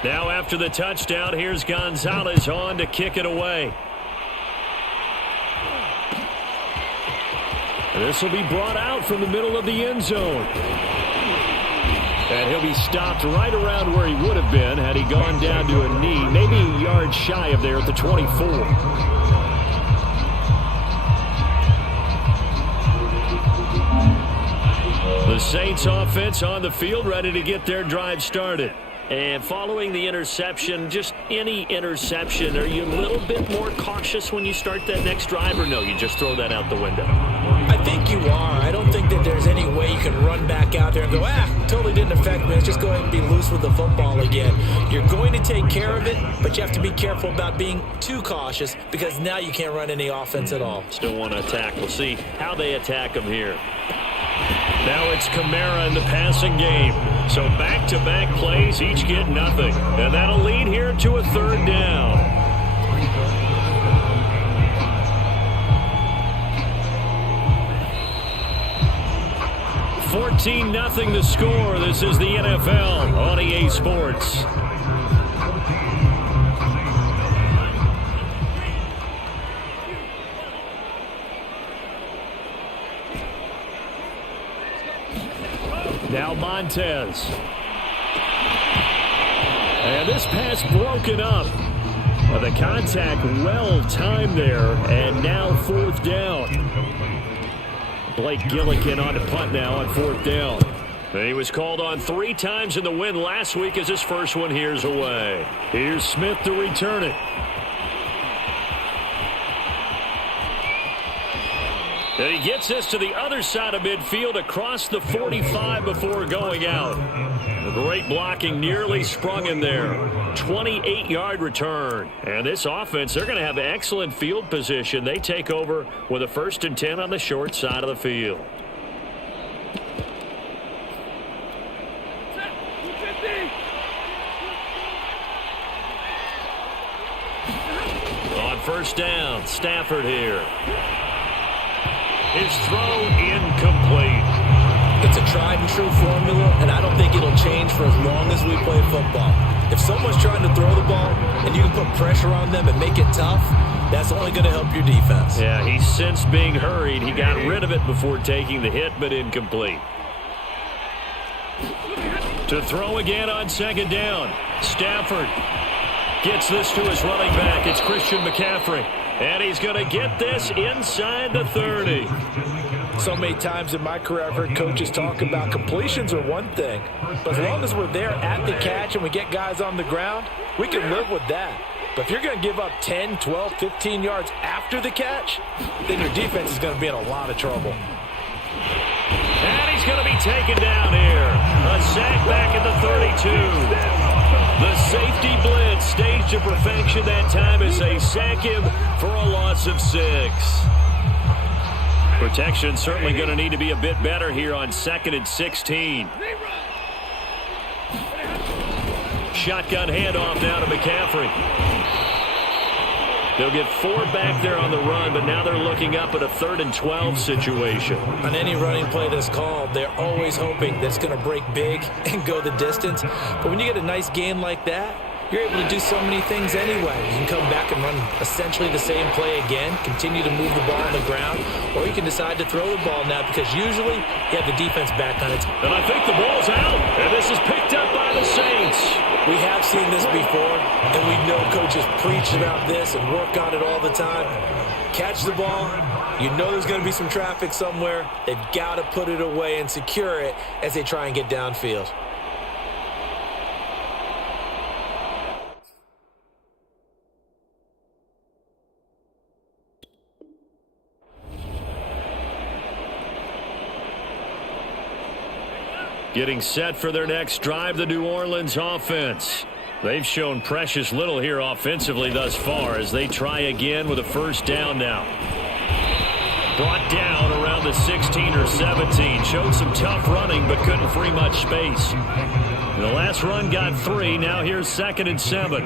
Now after the touchdown, here's Gonzalez on to kick it away. And this will be brought out from the middle of the end zone. And he'll be stopped right around where he would have been had he gone down to a knee, maybe a yard shy of there at the 24. The Saints offense on the field, ready to get their drive started. And following the interception, just any interception, are you a little bit more cautious when you start that next drive, or no, you just throw that out the window? I think you are. I don't think that there's any way you can run back out there and go, totally didn't affect me. Let's just go ahead and be loose with the football again. You're going to take care of it, but you have to be careful about being too cautious because now you can't run any offense at all. Still want to attack. We'll see how they attack him here. Now it's Kamara in the passing game. So back-to-back plays, each get nothing. And that'll lead here to a 3rd down. $14-0 the score. This is the NFL on EA Sports. Now Montez. And this pass broken up. The contact well timed there, and now 4th down. Blake Gillikin on the punt now on 4th down. And he was called on 3 times in the win last week as his first one here's away. Here's Smith to return it. And he gets this to the other side of midfield across the 45 before going out. Great blocking, nearly sprung him there. 28-yard return. And this offense, they're going to have excellent field position. They take over with a 1st and 10 on the short side of the field. On 1st down, Stafford here. His throw incomplete. It's a tried and true formula, and I don't think it'll change for as long as we play football. If someone's trying to throw the ball and you can put pressure on them and make it tough, that's only going to help your defense. Yeah, he's since being hurried. He got rid of it before taking the hit, but incomplete. To throw again on 2nd down. Stafford gets this to his running back. It's Christian McCaffrey. And he's going to get this inside the 30. So many times in my career, I've heard coaches talk about completions are one thing. But as long as we're there at the catch and we get guys on the ground, we can live with that. But if you're going to give up 10, 12, 15 yards after the catch, then your defense is going to be in a lot of trouble. And he's going to be taken down here. A sack back at the 32. The safety blitz staged to perfection that time as they sack him for a loss of 6. Protection certainly going to need to be a bit better here on 2nd and 16. shotgun handoff now to McCaffrey. They'll get 4 back there on the run, but now they're looking up at a 3rd and 12 situation. On any running play that's called, they're always hoping that it's going to break big and go the distance. But when you get a nice gain like that, you're able to do so many things anyway. You can come back and run essentially the same play again, continue to move the ball on the ground, or you can decide to throw the ball now because usually you have the defense back on its. And I think the ball's out, and this is picked up by the Saints. We have seen this before, and we know coaches preach about this and work on it all the time. Catch the ball. You know there's going to be some traffic somewhere. They've got to put it away and secure it as they try and get downfield. Getting set for their next drive, the New Orleans offense. They've shown precious little here offensively thus far as they try again with a first down now. Brought down around the 16 or 17. Showed some tough running but couldn't free much space. The last run got 3. Now here's 2nd and 7.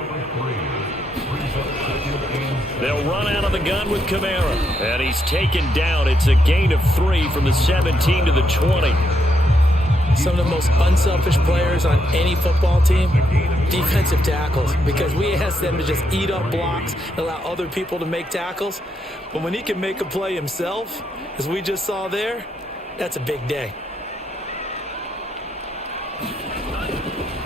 They'll run out of the gun with Kamara. And he's taken down. It's a gain of 3 from the 17 to the 20. Some of the most unselfish players on any football team, defensive tackles, because we ask them to just eat up blocks and allow other people to make tackles. But when he can make a play himself, as we just saw there, that's a big day.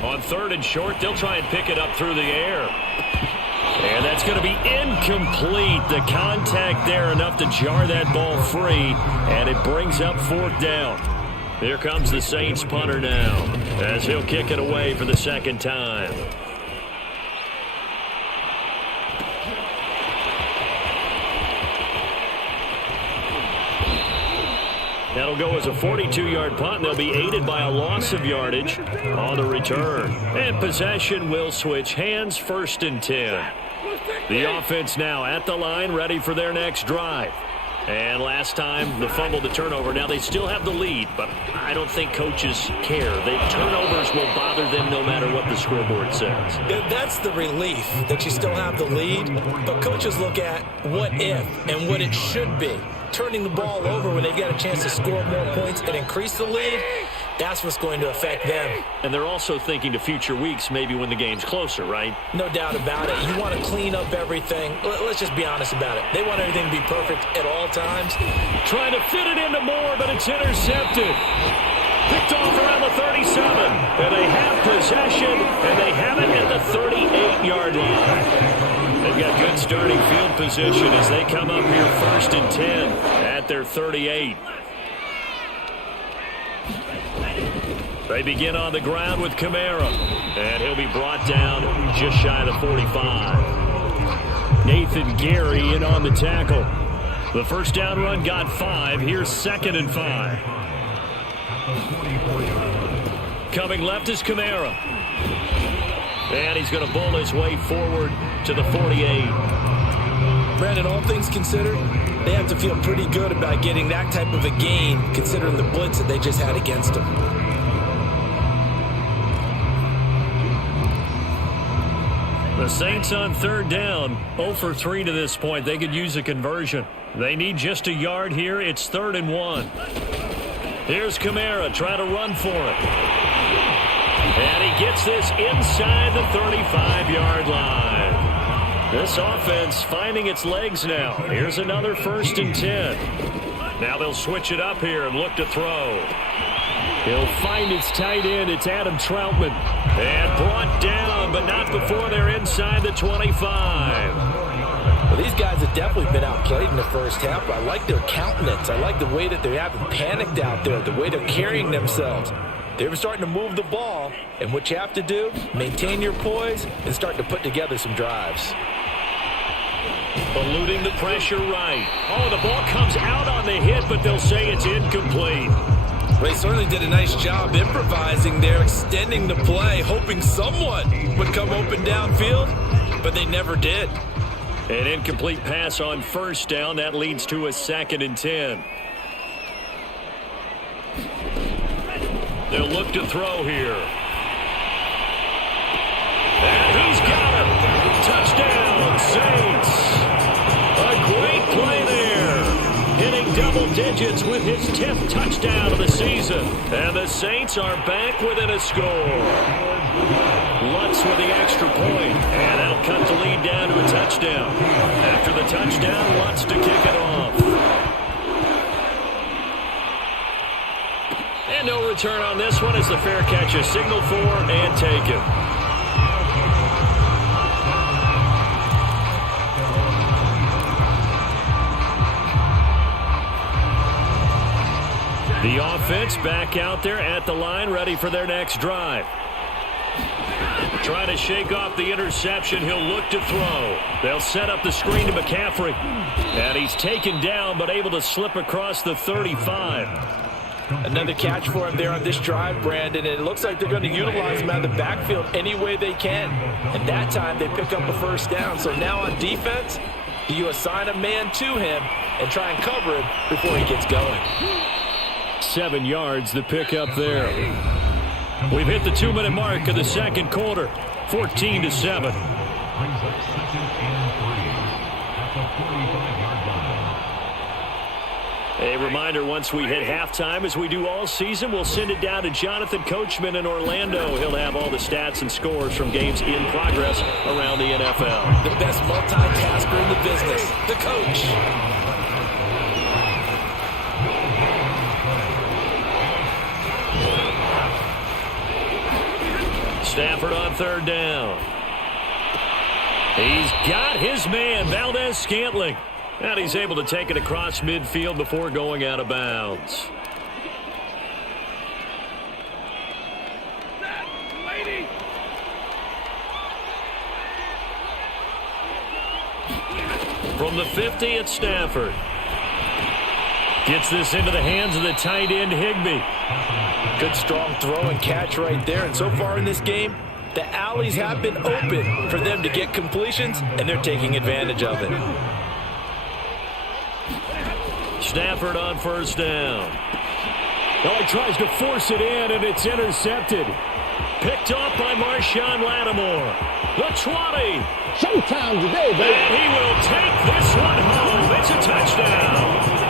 On 3rd and short, they'll try and pick it up through the air. And that's going to be incomplete. The contact there enough to jar that ball free, and it brings up 4th down. Here comes the Saints punter now as he'll kick it away for the 2nd time. That'll go as a 42-yard punt, and they'll be aided by a loss of yardage on the return. And possession will switch hands, 1st and 10. The offense now at the line, ready for their next drive. And last time, the fumble, the turnover. Now they still have the lead, but I don't think coaches care. Turnovers will bother them no matter what the scoreboard says. That's the relief that you still have the lead, but coaches look at what if and what it should be. Turning the ball over when they get a chance to score more points and increase the lead, that's what's going to affect them. And they're also thinking to future weeks, maybe when the game's closer, right? No doubt about it. You want to clean up everything. Let's just be honest about it. They want everything to be perfect at all times. Trying to fit it into Moore, but it's intercepted. Picked off around the 37. And they have possession, and they have it at the 38-yard line. They've got good starting field position as they come up here 1st and 10 at their 38. They begin on the ground with Kamara, and he'll be brought down just shy of the 45. Nathan Gary in on the tackle. The first down run got 5. Here's 2nd and 5. Coming left is Kamara. And he's going to bowl his way forward to the 48. Brandon, all things considered, they have to feel pretty good about getting that type of a gain considering the blitz that they just had against them. The Saints on 3rd down, 0 for 3 to this point. They could use a conversion. They need just a yard here. It's 3rd and 1. Here's Kamara trying to run for it. And he gets this inside the 35-yard line. This offense finding its legs now. Here's another 1st and 10. Now they'll switch it up here and look to throw. He'll find its tight end. It's Adam Troutman. And brought down, but not before they're inside the 25. Well, these guys have definitely been outplayed in the first half. I like their countenance. I like the way that they haven't panicked out there, the way they're carrying themselves. They're starting to move the ball, and what you have to do, maintain your poise and start to put together some drives. Eluding the pressure right. Oh, the ball comes out on the hit, but they'll say it's incomplete. They certainly did a nice job improvising there, extending the play, hoping someone would come open downfield, but they never did. An incomplete pass on 1st down. That leads to a 2nd and 10. They'll look to throw here. double digits with his 10th touchdown of the season. And the Saints are back within a score. Lutz with the extra point, and that'll cut the lead down to a touchdown. After the touchdown, Lutz to kick it off. And no return on this one as the fair catch is signaled for and taken. The offense back out there at the line, ready for their next drive. Trying to shake off the interception. He'll look to throw. They'll set up the screen to McCaffrey. And he's taken down, but able to slip across the 35. Another catch for him there on this drive, Brandon. And it looks like they're going to utilize him out of the backfield any way they can. And that time they pick up a first down. So now on defense, do you assign a man to him and try and cover him before he gets going? 7 yards, the pickup there. We've hit the 2-minute mark of the second quarter. 14-7. Brings up 2nd and 3 at the 45-yard line. A reminder, once we hit halftime, as we do all season, we'll send it down to Jonathan Coachman in Orlando. He'll have all the stats and scores from games in progress around the NFL. The best multitasker in the business, the coach. Stafford on 3rd down. He's got his man, Valdez-Scantling. And he's able to take it across midfield before going out of bounds. From the 50, it's Stafford. Gets this into the hands of the tight end, Higbee. Good strong throw and catch right there. And so far in this game, the alleys have been open for them to get completions, and they're taking advantage of it. Stafford on 1st down. Oh, he tries to force it in, and it's intercepted. Picked off by Marshawn Lattimore. The 20. Showtime today, baby. And he will take this one home. It's a touchdown.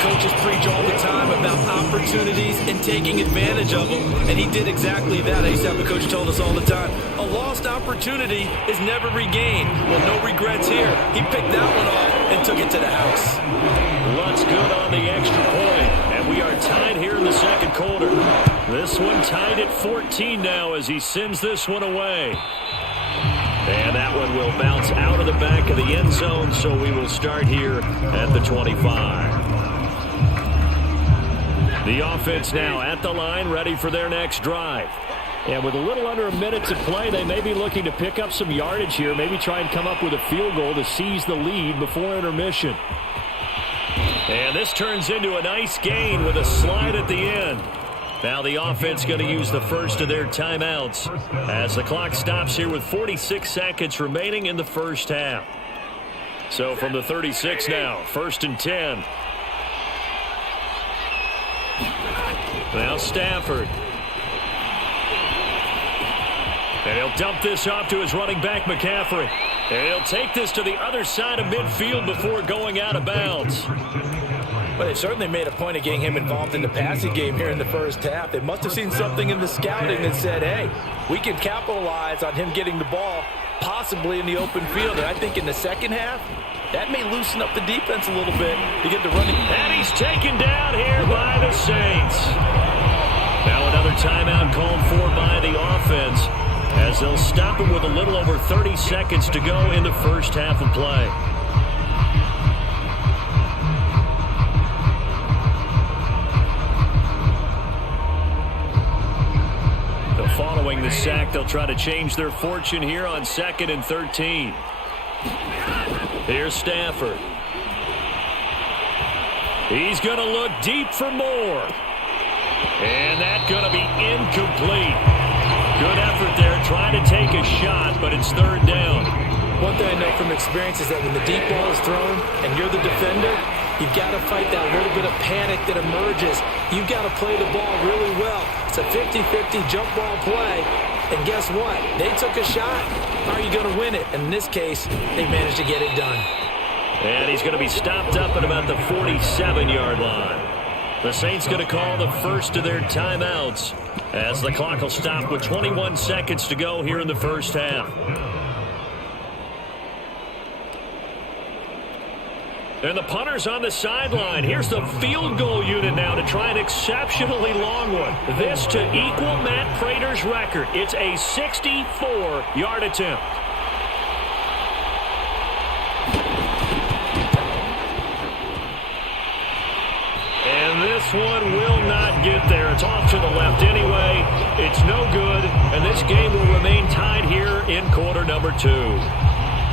Coaches preach all the time about opportunities and taking advantage of them, and he did exactly that. I used to have a coach told us all the time, a lost opportunity is never regained. Well, no regrets here. He picked that one off and took it to the house. Lutz good on the extra point, and we are tied here in the second quarter. This one tied at 14 now as he sends this one away. And that one will bounce out of the back of the end zone, so we will start here at the 25. The offense now at the line, ready for their next drive. And with a little under a minute to play, they may be looking to pick up some yardage here, maybe try and come up with a field goal to seize the lead before intermission. And this turns into a nice gain with a slide at the end. Now the offense going to use the first of their timeouts as the clock stops here with 46 seconds remaining in the first half. So from the 36 now, 1st and 10. Now Stafford. And he'll dump this off to his running back, McCaffrey. And he'll take this to the other side of midfield before going out of bounds. Well, they certainly made a point of getting him involved in the passing game here in the first half. They must have seen something in the scouting that said, hey, we can capitalize on him getting the ball possibly in the open field. And I think in the second half, that may loosen up the defense a little bit to get the running. And he's taken down here by the Saints. Now another timeout called for by the offense as they'll stop him with a little over 30 seconds to go in the first half of play. Following the sack, they'll try to change their fortune here on 2nd and 13. Here's Stafford. He's going to look deep for more. And that's going to be incomplete. Good effort there, trying to take a shot, but it's 3rd down. One thing I know from experience is that when the deep ball is thrown and you're the defender, you've got to fight that little bit of panic that emerges. You've got to play the ball really well. It's a 50-50 jump ball play. And guess what? They took a shot. How are you going to win it? And in this case, they managed to get it done. And he's going to be stopped up at about the 47-yard line. The Saints going to call the first of their timeouts as the clock will stop with 21 seconds to go here in the first half. And the punter's on the sideline. Here's the field goal unit now to try an exceptionally long one. This to equal Matt Prater's record. It's a 64-yard attempt. And this one will not get there. It's off to the left anyway. It's no good, and this game will remain tied here in quarter number 2.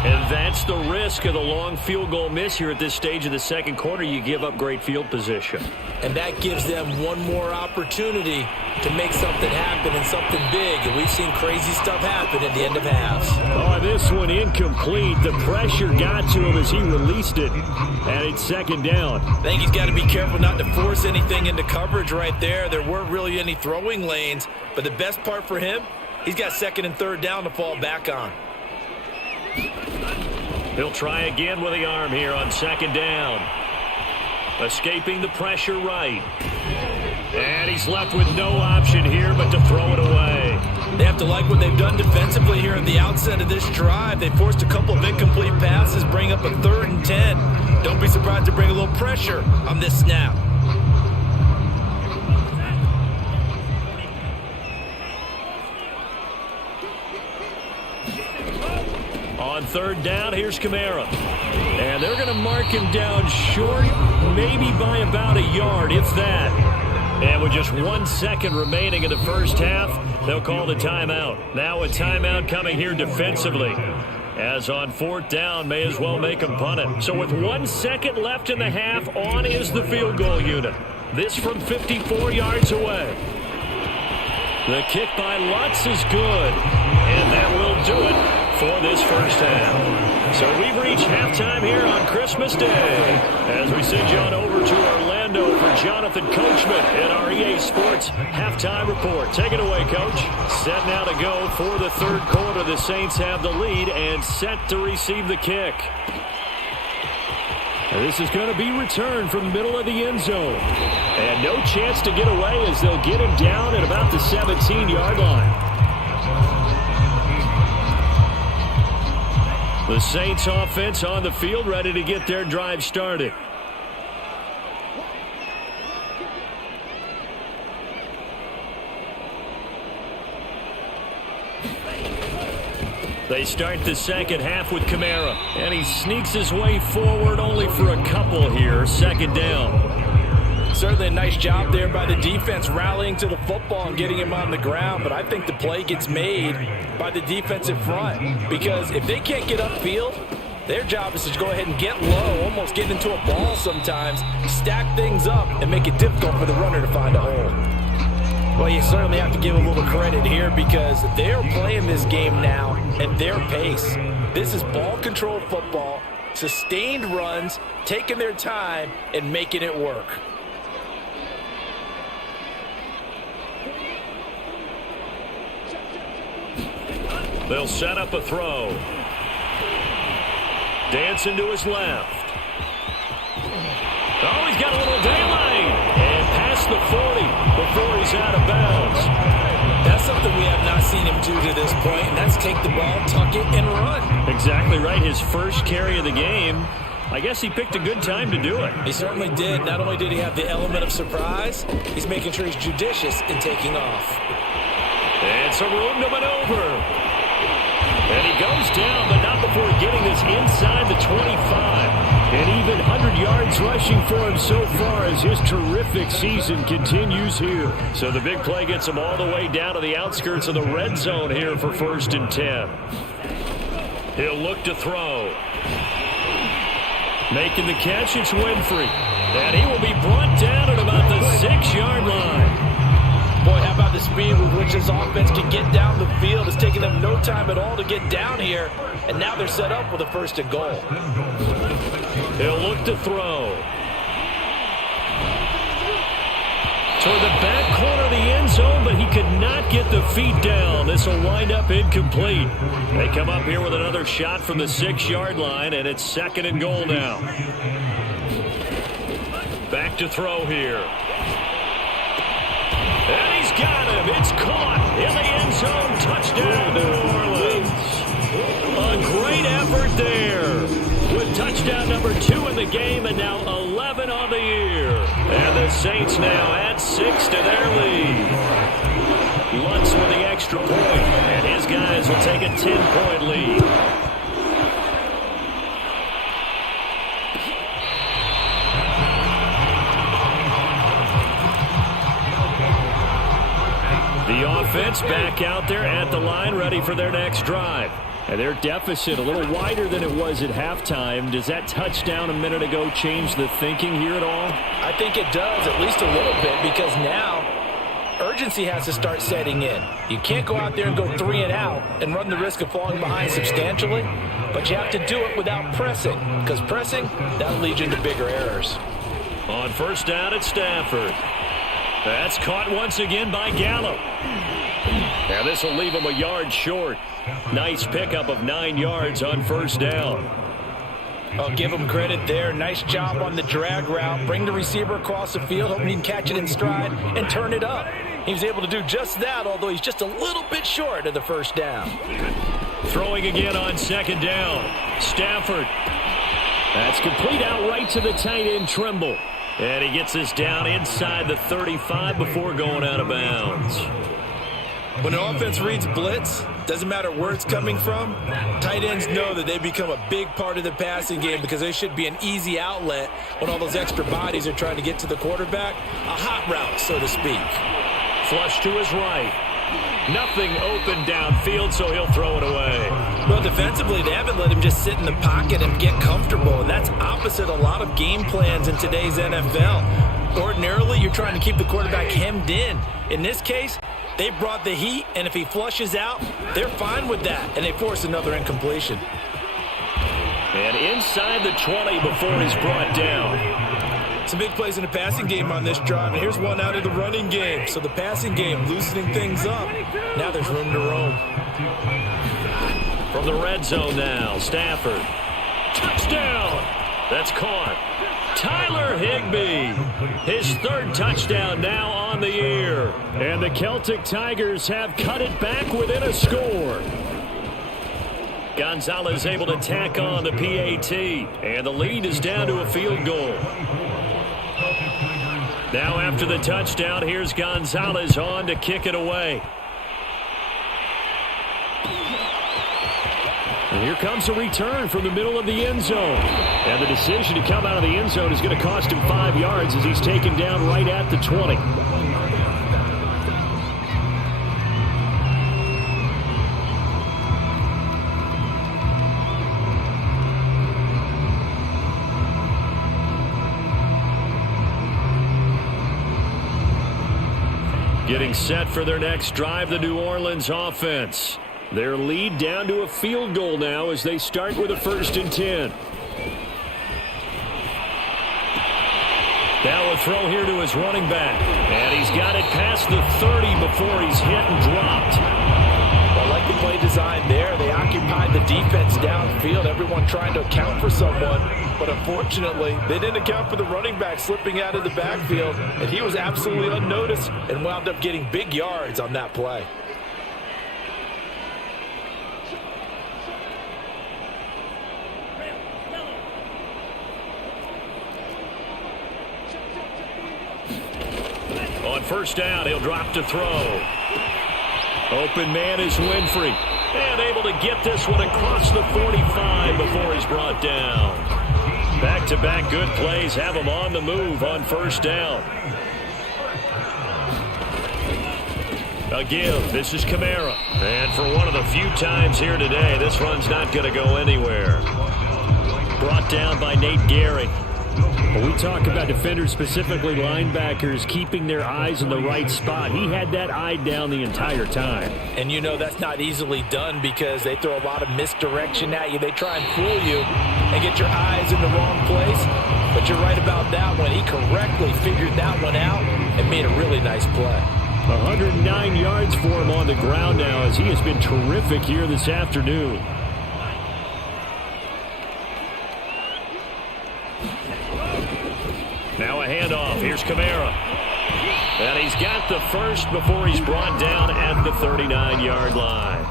And that's the risk of the long field goal miss here at this stage of the second quarter. You give up great field position. And that gives them one more opportunity to make something happen and something big. And we've seen crazy stuff happen at the end of halves. Oh, this one incomplete. The pressure got to him as he released it. And it's second down. I think he's got to be careful not to force anything into coverage right there. There weren't really any throwing lanes. But the best part for him, he's got second and third down to fall back on. He'll try again with the arm here on second down. Escaping the pressure right. And he's left with no option here but to throw it away. They have to like what they've done defensively here at the outset of this drive. They forced a couple of incomplete passes, bring up a 3rd and 10. Don't be surprised to bring a little pressure on this snap. On third down, here's Kamara. And they're going to mark him down short, maybe by about a yard, if that. And with just 1 second remaining in the first half, they'll call the timeout. Now a timeout coming here defensively. As on fourth down, may as well make him punt it. So with 1 second left in the half, on is the field goal unit. This from 54 yards away. The kick by Lutz is good. And that will do it for this first half. So we've reached halftime here on Christmas Day as we send you on over to Orlando for Jonathan Coachman in our EA Sports Halftime Report. Take it away, Coach. Set now to go for the third quarter. The Saints have the lead and set to receive the kick. This is going to be returned from the middle of the end zone. And no chance to get away as they'll get him down at about the 17-yard line. The Saints offense on the field, ready to get their drive started. They start the second half with Kamara, and he sneaks his way forward only for a couple here. Second down. Certainly a nice job there by the defense rallying to the football and getting him on the ground, but I think the play gets made by the defensive front because if they can't get upfield, their job is to go ahead and get low, almost get into a ball sometimes, stack things up, and make it difficult for the runner to find a hole. Well, you certainly have to give a little credit here because they're playing this game now at their pace. This is ball control football, sustained runs, taking their time, and making it work. They'll set up a throw. Dancing to his left. Oh, he's got a little daylight. And past the 40 before he's out of bounds. That's something we have not seen him do to this point, and that's take the ball, tuck it, and run. Exactly right. His first carry of the game. I guess he picked a good time to do it. He certainly did. Not only did he have the element of surprise, he's making sure he's judicious in taking off. And some room to maneuver. And he goes down, but not before getting this inside the 25. And even 100 yards rushing for him so far as his terrific season continues here. So the big play gets him all the way down to the outskirts of the red zone here for 1st and 10. He'll look to throw. Making the catch, it's Winfrey. And he will be brought down at about the 6-yard line. Boy, how about the speed with which this offense can get down the field? It's taking them no time at all to get down here. And now they're set up with a 1st and goal. He'll look to throw. Toward the back corner of the end zone, but he could not get the feet down. This will wind up incomplete. They come up here with another shot from the 6-yard line, and it's 2nd and goal now. Back to throw here. And he's got him. It's caught in the end zone. Touchdown, New Orleans. A great effort there. With touchdown number 2 in the game and now 11 on the year. And the Saints now add 6 to their lead. Lutz with the extra point, and his guys will take a 10-point lead. The offense back out there at the line, ready for their next drive. And their deficit a little wider than it was at halftime. Does that touchdown a minute ago change the thinking here at all? I think it does, at least a little bit, because now urgency has to start setting in. You can't go out there and go 3 and out and run the risk of falling behind substantially, but you have to do it without pressing, because pressing, that'll lead you into bigger errors. On first down at Stafford. That's caught once again by Gallup. Now this will leave him a yard short. Nice pickup of 9 yards on first down. I'll give him credit there. Nice job on the drag route. Bring the receiver across the field, hoping he can catch it in stride and turn it up. He was able to do just that, although he's just a little bit short of the first down. Throwing again on 2nd down. Stafford. That's complete out right to the tight end, Trimble. And he gets this down inside the 35 before going out of bounds. When an offense reads blitz, doesn't matter where it's coming from, tight ends know that they become a big part of the passing game because they should be an easy outlet when all those extra bodies are trying to get to the quarterback. A hot route, so to speak. Flush to his right. Nothing open downfield, so he'll throw it away. Well, defensively, they haven't let him just sit in the pocket and get comfortable, and that's opposite a lot of game plans in today's NFL. Ordinarily, you're trying to keep the quarterback hemmed in. In this case, they brought the heat, and if he flushes out, they're fine with that, and they force another incompletion. And inside the 20 before he's brought down. Some big plays in the passing game on this drive, and here's one out of the running game. So the passing game loosening things up. Now there's room to roam. From the red zone now, Stafford. Touchdown! That's caught. Tyler Higbee, his 3rd touchdown now on the year. And the Celtic Tigers have cut it back within a score. Gonzalez able to tack on the PAT, and the lead is down to a field goal. Now after the touchdown, here's Gonzalez on to kick it away. And here comes a return from the middle of the end zone. And the decision to come out of the end zone is going to cost him 5 yards as he's taken down right at the 20. Getting set for their next drive, the New Orleans offense. Their lead down to a field goal now as they start with a 1st and 10. Now a throw here to his running back. And he's got it past the 30 before he's hit and dropped. I like the play design there. They occupied the defense downfield, everyone trying to account for someone. But unfortunately, they didn't account for the running back slipping out of the backfield, and he was absolutely unnoticed and wound up getting big yards on that play. On first down, he'll drop to throw. Open man is Winfrey. And able to get this one across the 45 before he's brought down. Back-to-back good plays have him on the move on first down. A give. This is Kamara. And for one of the few times here today, this run's not going to go anywhere. Brought down by Nate Gehring. When we talk about defenders, specifically linebackers, keeping their eyes in the right spot, he had that eye down the entire time. And you know that's not easily done because they throw a lot of misdirection at you. They try and fool you and get your eyes in the wrong place. But you're right about that one. He correctly figured that one out and made a really nice play. 109 yards for him on the ground now as he has been terrific here this afternoon. Now a handoff. Here's Kamara. And he's got the first before he's brought down at the 39-yard line.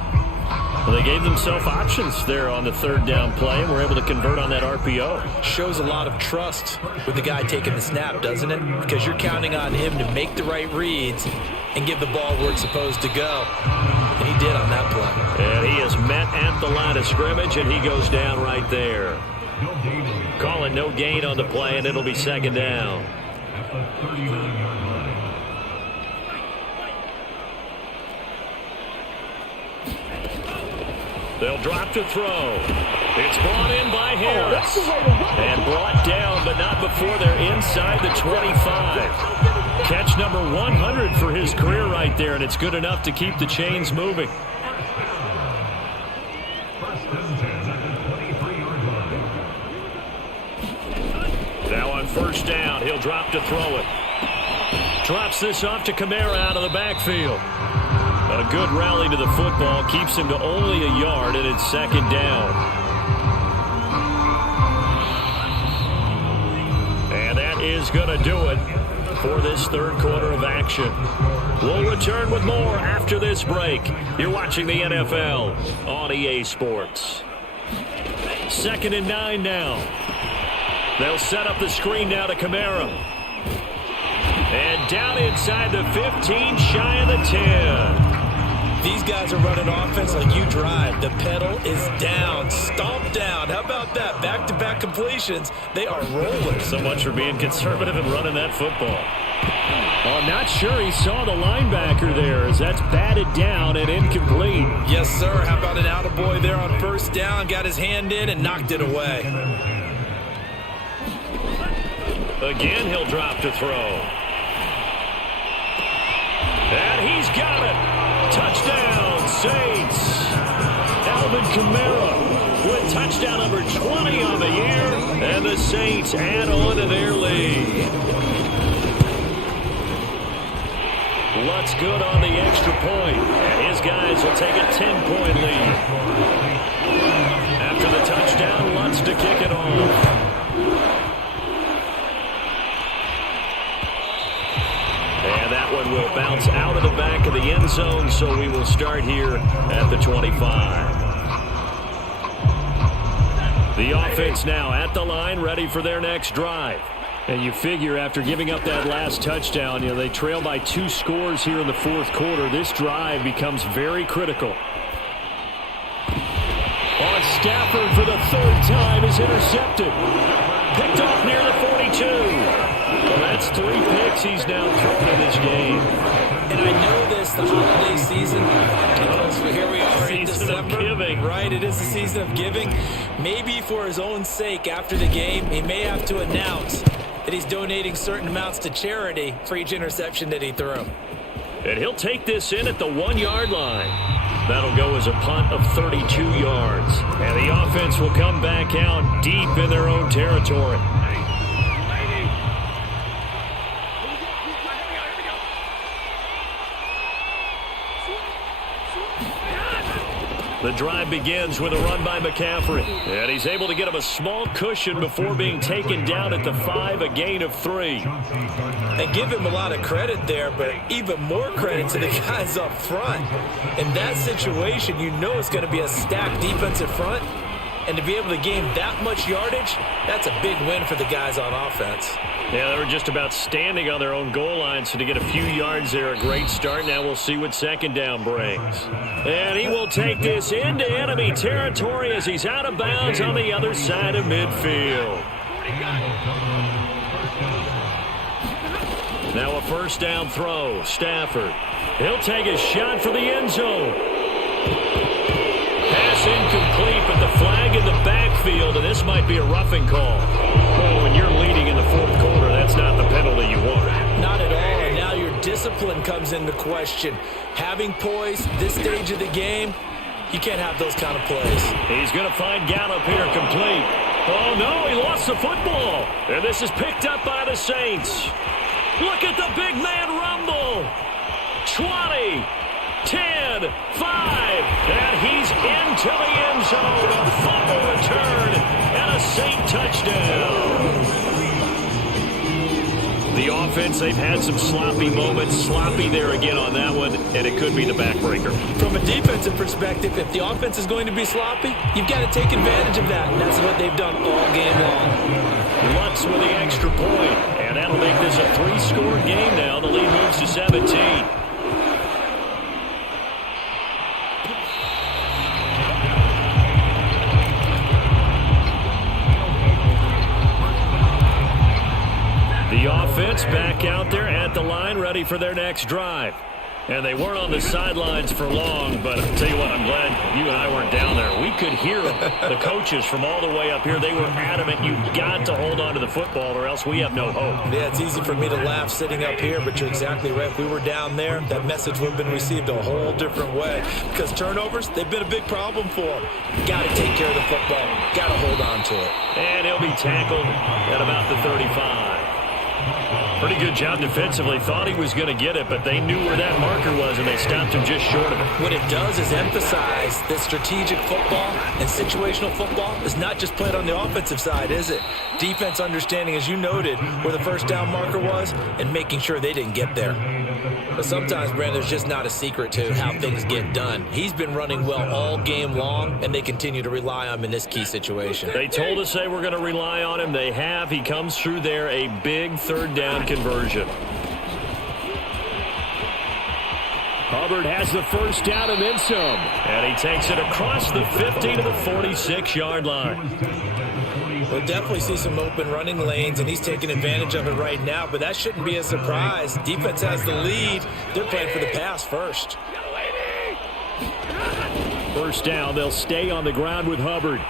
Well, they gave themselves options there on the third down play and were able to convert on that RPO. Shows a lot of trust with the guy taking the snap, doesn't it? Because you're counting on him to make the right reads and give the ball where it's supposed to go. And he did on that play. And he is met at the line of scrimmage, and he goes down right there. Call it no gain on the play, and it'll be second down. At the 39-yard line. They'll drop to throw. It's brought in by Harris. And brought down, but not before they're inside the 25. Catch number 100 for his career right there, and it's good enough to keep the chains moving. First and 10 at the 23-yard line. Now on first down, he'll drop to throw it. Drops this off to Kamara out of the backfield. A good rally to the football keeps him to only a yard, and it's second down. And that is going to do it for this third quarter of action. We'll return with more after this break. You're watching the NFL on EA Sports. 2nd and 9 now. They'll set up the screen now to Kamara. And down inside the 15, shy of the 10. These guys are running offense like you drive. The pedal is down, stomped down. How about that? Back-to-back completions. They are rolling. So much for being conservative and running that football. Oh, I'm not sure he saw the linebacker there as that's batted down and incomplete. Yes, sir. How about an attaboy there on first down? Got his hand in and knocked it away. Again, he'll drop to throw. And he's got it. Touchdown, Saints. Alvin Kamara with touchdown number 20 on the year. And the Saints add on to their lead. Lutz good on the extra point. And his guys will take a 10-point lead. After the touchdown, Lutz to kick it off. And that one will bounce out of the back of the end zone, so we will start here at the 25. The offense now at the line, ready for their next drive. And you figure after giving up that last touchdown, they trail by 2 scores here in the fourth quarter. This drive becomes very critical. On Stafford for the 3rd time is intercepted. Picked off near the 42. Well, that's 3 picks he's now thrown in this game. And I know this, the holiday season, because here we are in December. Giving. Right, it is the season of giving. Maybe for his own sake after the game, he may have to announce that he's donating certain amounts to charity for each interception that he threw. And he'll take this in at the 1-yard line. That'll go as a punt of 32 yards. And the offense will come back out deep in their own territory. The drive begins with a run by McCaffrey. And he's able to get him a small cushion before being taken down at the 5, a gain of 3. And give him a lot of credit there, but even more credit to the guys up front. In that situation, you know it's going to be a stacked defensive front. And to be able to gain that much yardage, that's a big win for the guys on offense. Yeah, they were just about standing on their own goal line, so to get a few yards there, a great start. Now we'll see what second down brings. And he will take this into enemy territory as he's out of bounds on the other side of midfield. Now a first down throw. Stafford. He'll take a shot for the end zone. Pass incomplete, but the flag in the backfield, and this might be a roughing call. Well, when you're leading in the fourth quarter, that's not the penalty you want. Not at all, and now your discipline comes into question. Having poise this stage of the game, you can't have those kind of plays. He's going to find Gallup here complete. Oh, no, he lost the football. And this is picked up by the Saints. Look at the big man rumble. 20, 10, 5, and he's into the end zone. A fumble return and a Saint touchdown. The offense, they've had some sloppy moments. Sloppy there again on that one, and it could be the backbreaker. From a defensive perspective, if the offense is going to be sloppy, you've got to take advantage of that, and that's what they've done all game long. Lutz with the extra point, and that'll make this a 3-score game now. The lead moves to 17. The offense back out there at the line, ready for their next drive. And they weren't on the sidelines for long, but I'll tell you what, I'm glad you and I weren't down there. We could hear the coaches from all the way up here. They were adamant, you've got to hold on to the football or else we have no hope. Yeah, it's easy for me to laugh sitting up here, but you're exactly right. If we were down there, that message would have been received a whole different way. Because turnovers, they've been a big problem for them. Got to take care of the football. Got to hold on to it. And he'll be tackled at about the 35. Pretty good job defensively. Thought he was going to get it, but they knew where that marker was, and they stopped him just short of it. What it does is emphasize that strategic football and situational football is not just played on the offensive side, is it? Defense understanding, as you noted, where the first down marker was and making sure they didn't get there. But sometimes, Brandon, there's just not a secret to how things get done. He's been running well all game long, and they continue to rely on him in this key situation. They told us they were going to rely on him. They have. He comes through there, a big third down conversion. Hubbard has the first down and then some. And he takes it across the 50 to the 46-yard line. We'll definitely see some open running lanes, and he's taking advantage of it right now, but that shouldn't be a surprise. Defense has the lead. They're playing for the pass first. First down, they'll stay on the ground with Hubbard.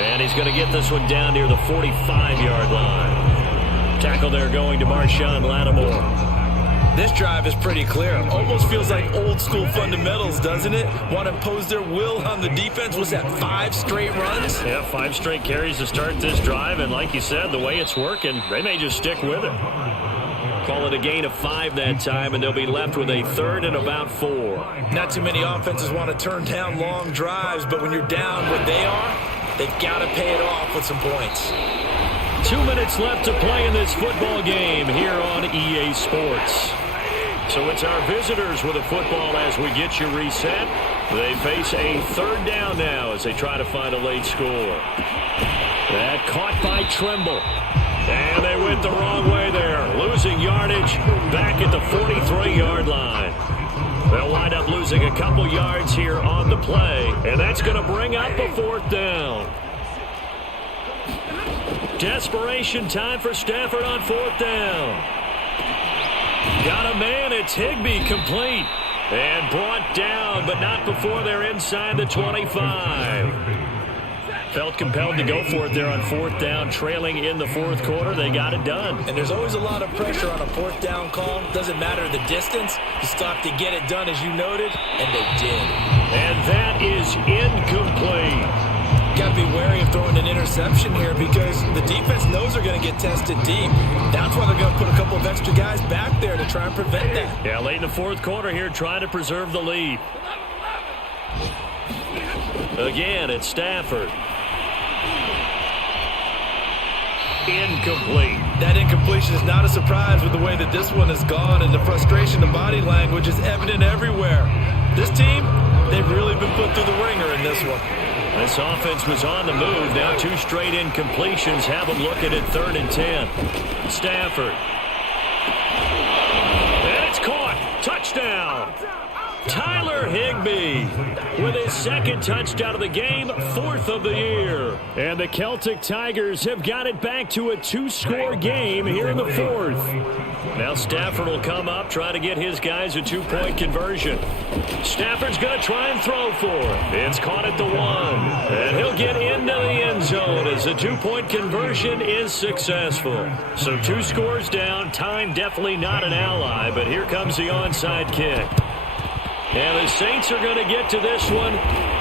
And he's going to get this one down near the 45-yard line. Tackle there going to Marshawn Lattimore. This drive is pretty clear. Almost feels like old school fundamentals, doesn't it? Want to impose their will on the defense. Was that 5 straight runs? Yeah, 5 straight carries to start this drive. And like you said, the way it's working, they may just stick with it. Call it a gain of 5 that time, and they'll be left with a third and about 4. Not too many offenses want to turn down long drives, but when you're down what they are, they've got to pay it off with some points. 2 minutes left to play in this football game here on EA Sports. So it's our visitors with the football as we get you reset. They face a third down now as they try to find a late score. That caught by Trimble. And they went the wrong way there. Losing yardage back at the 43-yard line. They'll wind up losing a couple yards here on the play. And that's going to bring up a 4th down. Desperation time for Stafford on 4th down. Got a man, it's Higbee, complete. And brought down, but not before they're inside the 25. Felt compelled to go for it there on 4th down, trailing in the 4th quarter. They got it done. And there's always a lot of pressure on a 4th down call. Doesn't matter the distance. You stop to get it done, as you noted, and they did. And that is incomplete. Got to be wary of throwing an interception here because the defense knows they're going to get tested deep. That's why they're going to put a couple of extra guys back there to try and prevent that. Yeah, late in the 4th quarter here, trying to preserve the lead. Again, it's Stafford. Incomplete. That incompletion is not a surprise with the way that this one has gone, and the frustration, the body language is evident everywhere. This team, they've really been put through the ringer in this one. This offense was on the move. Now 2 straight incompletions. Have them looking at 3rd and 10. Stafford. And it's caught. Touchdown. Tyler Higbee with his 2nd touchdown of the game, 4th of the year. And the Celtic Tigers have got it back to a 2-score game here in the 4th. Now Stafford will come up, try to get his guys a 2-point conversion. Stafford's going to try and throw for it. It's caught at the 1. And he'll get into the end zone as the 2-point conversion is successful. So 2 scores down. Time definitely not an ally, but here comes the onside kick. And the Saints are going to get to this one,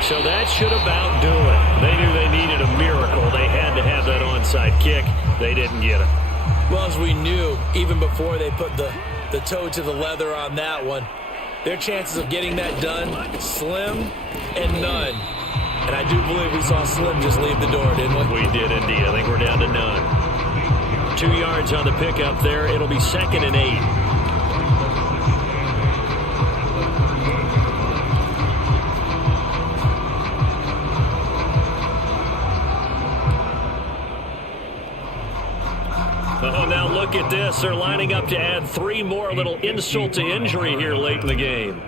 so that should about do it. They knew they needed a miracle. They had to have that onside kick. They didn't get it. Well, as we knew, even before they put the toe to the leather on that one, their chances of getting that done, slim and none. And I do believe we saw Slim just leave the door, didn't we? We did indeed. I think we're down to none. 2 yards on the pickup there. It'll be 2nd and 8. Oh, now look at this. They're lining up to add 3 more, little insult to injury here late in the game.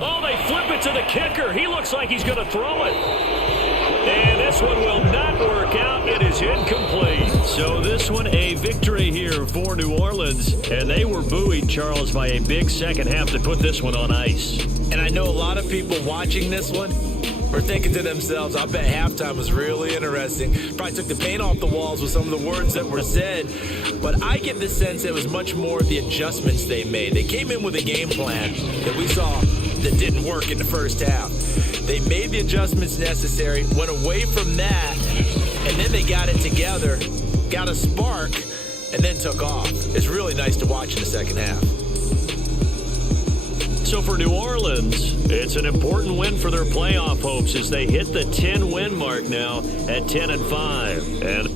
Oh, they flip it to the kicker. He looks like he's going to throw it. And this one will not work out. It is incomplete. So this one a victory here for New Orleans. And they were buoyed, Charles, by a big second half to put this one on ice. And I know a lot of people watching this one are thinking to themselves, I bet halftime was really interesting. Probably took the paint off the walls with some of the words that were said. But I get the sense it was much more the adjustments they made. They came in with a game plan that we saw that didn't work in the first half. They made the adjustments necessary, went away from that, and then they got it together, got a spark, and then took off. It's really nice to watch in the second half. So for New Orleans, it's an important win for their playoff hopes as they hit the 10-win mark now at 10-5. And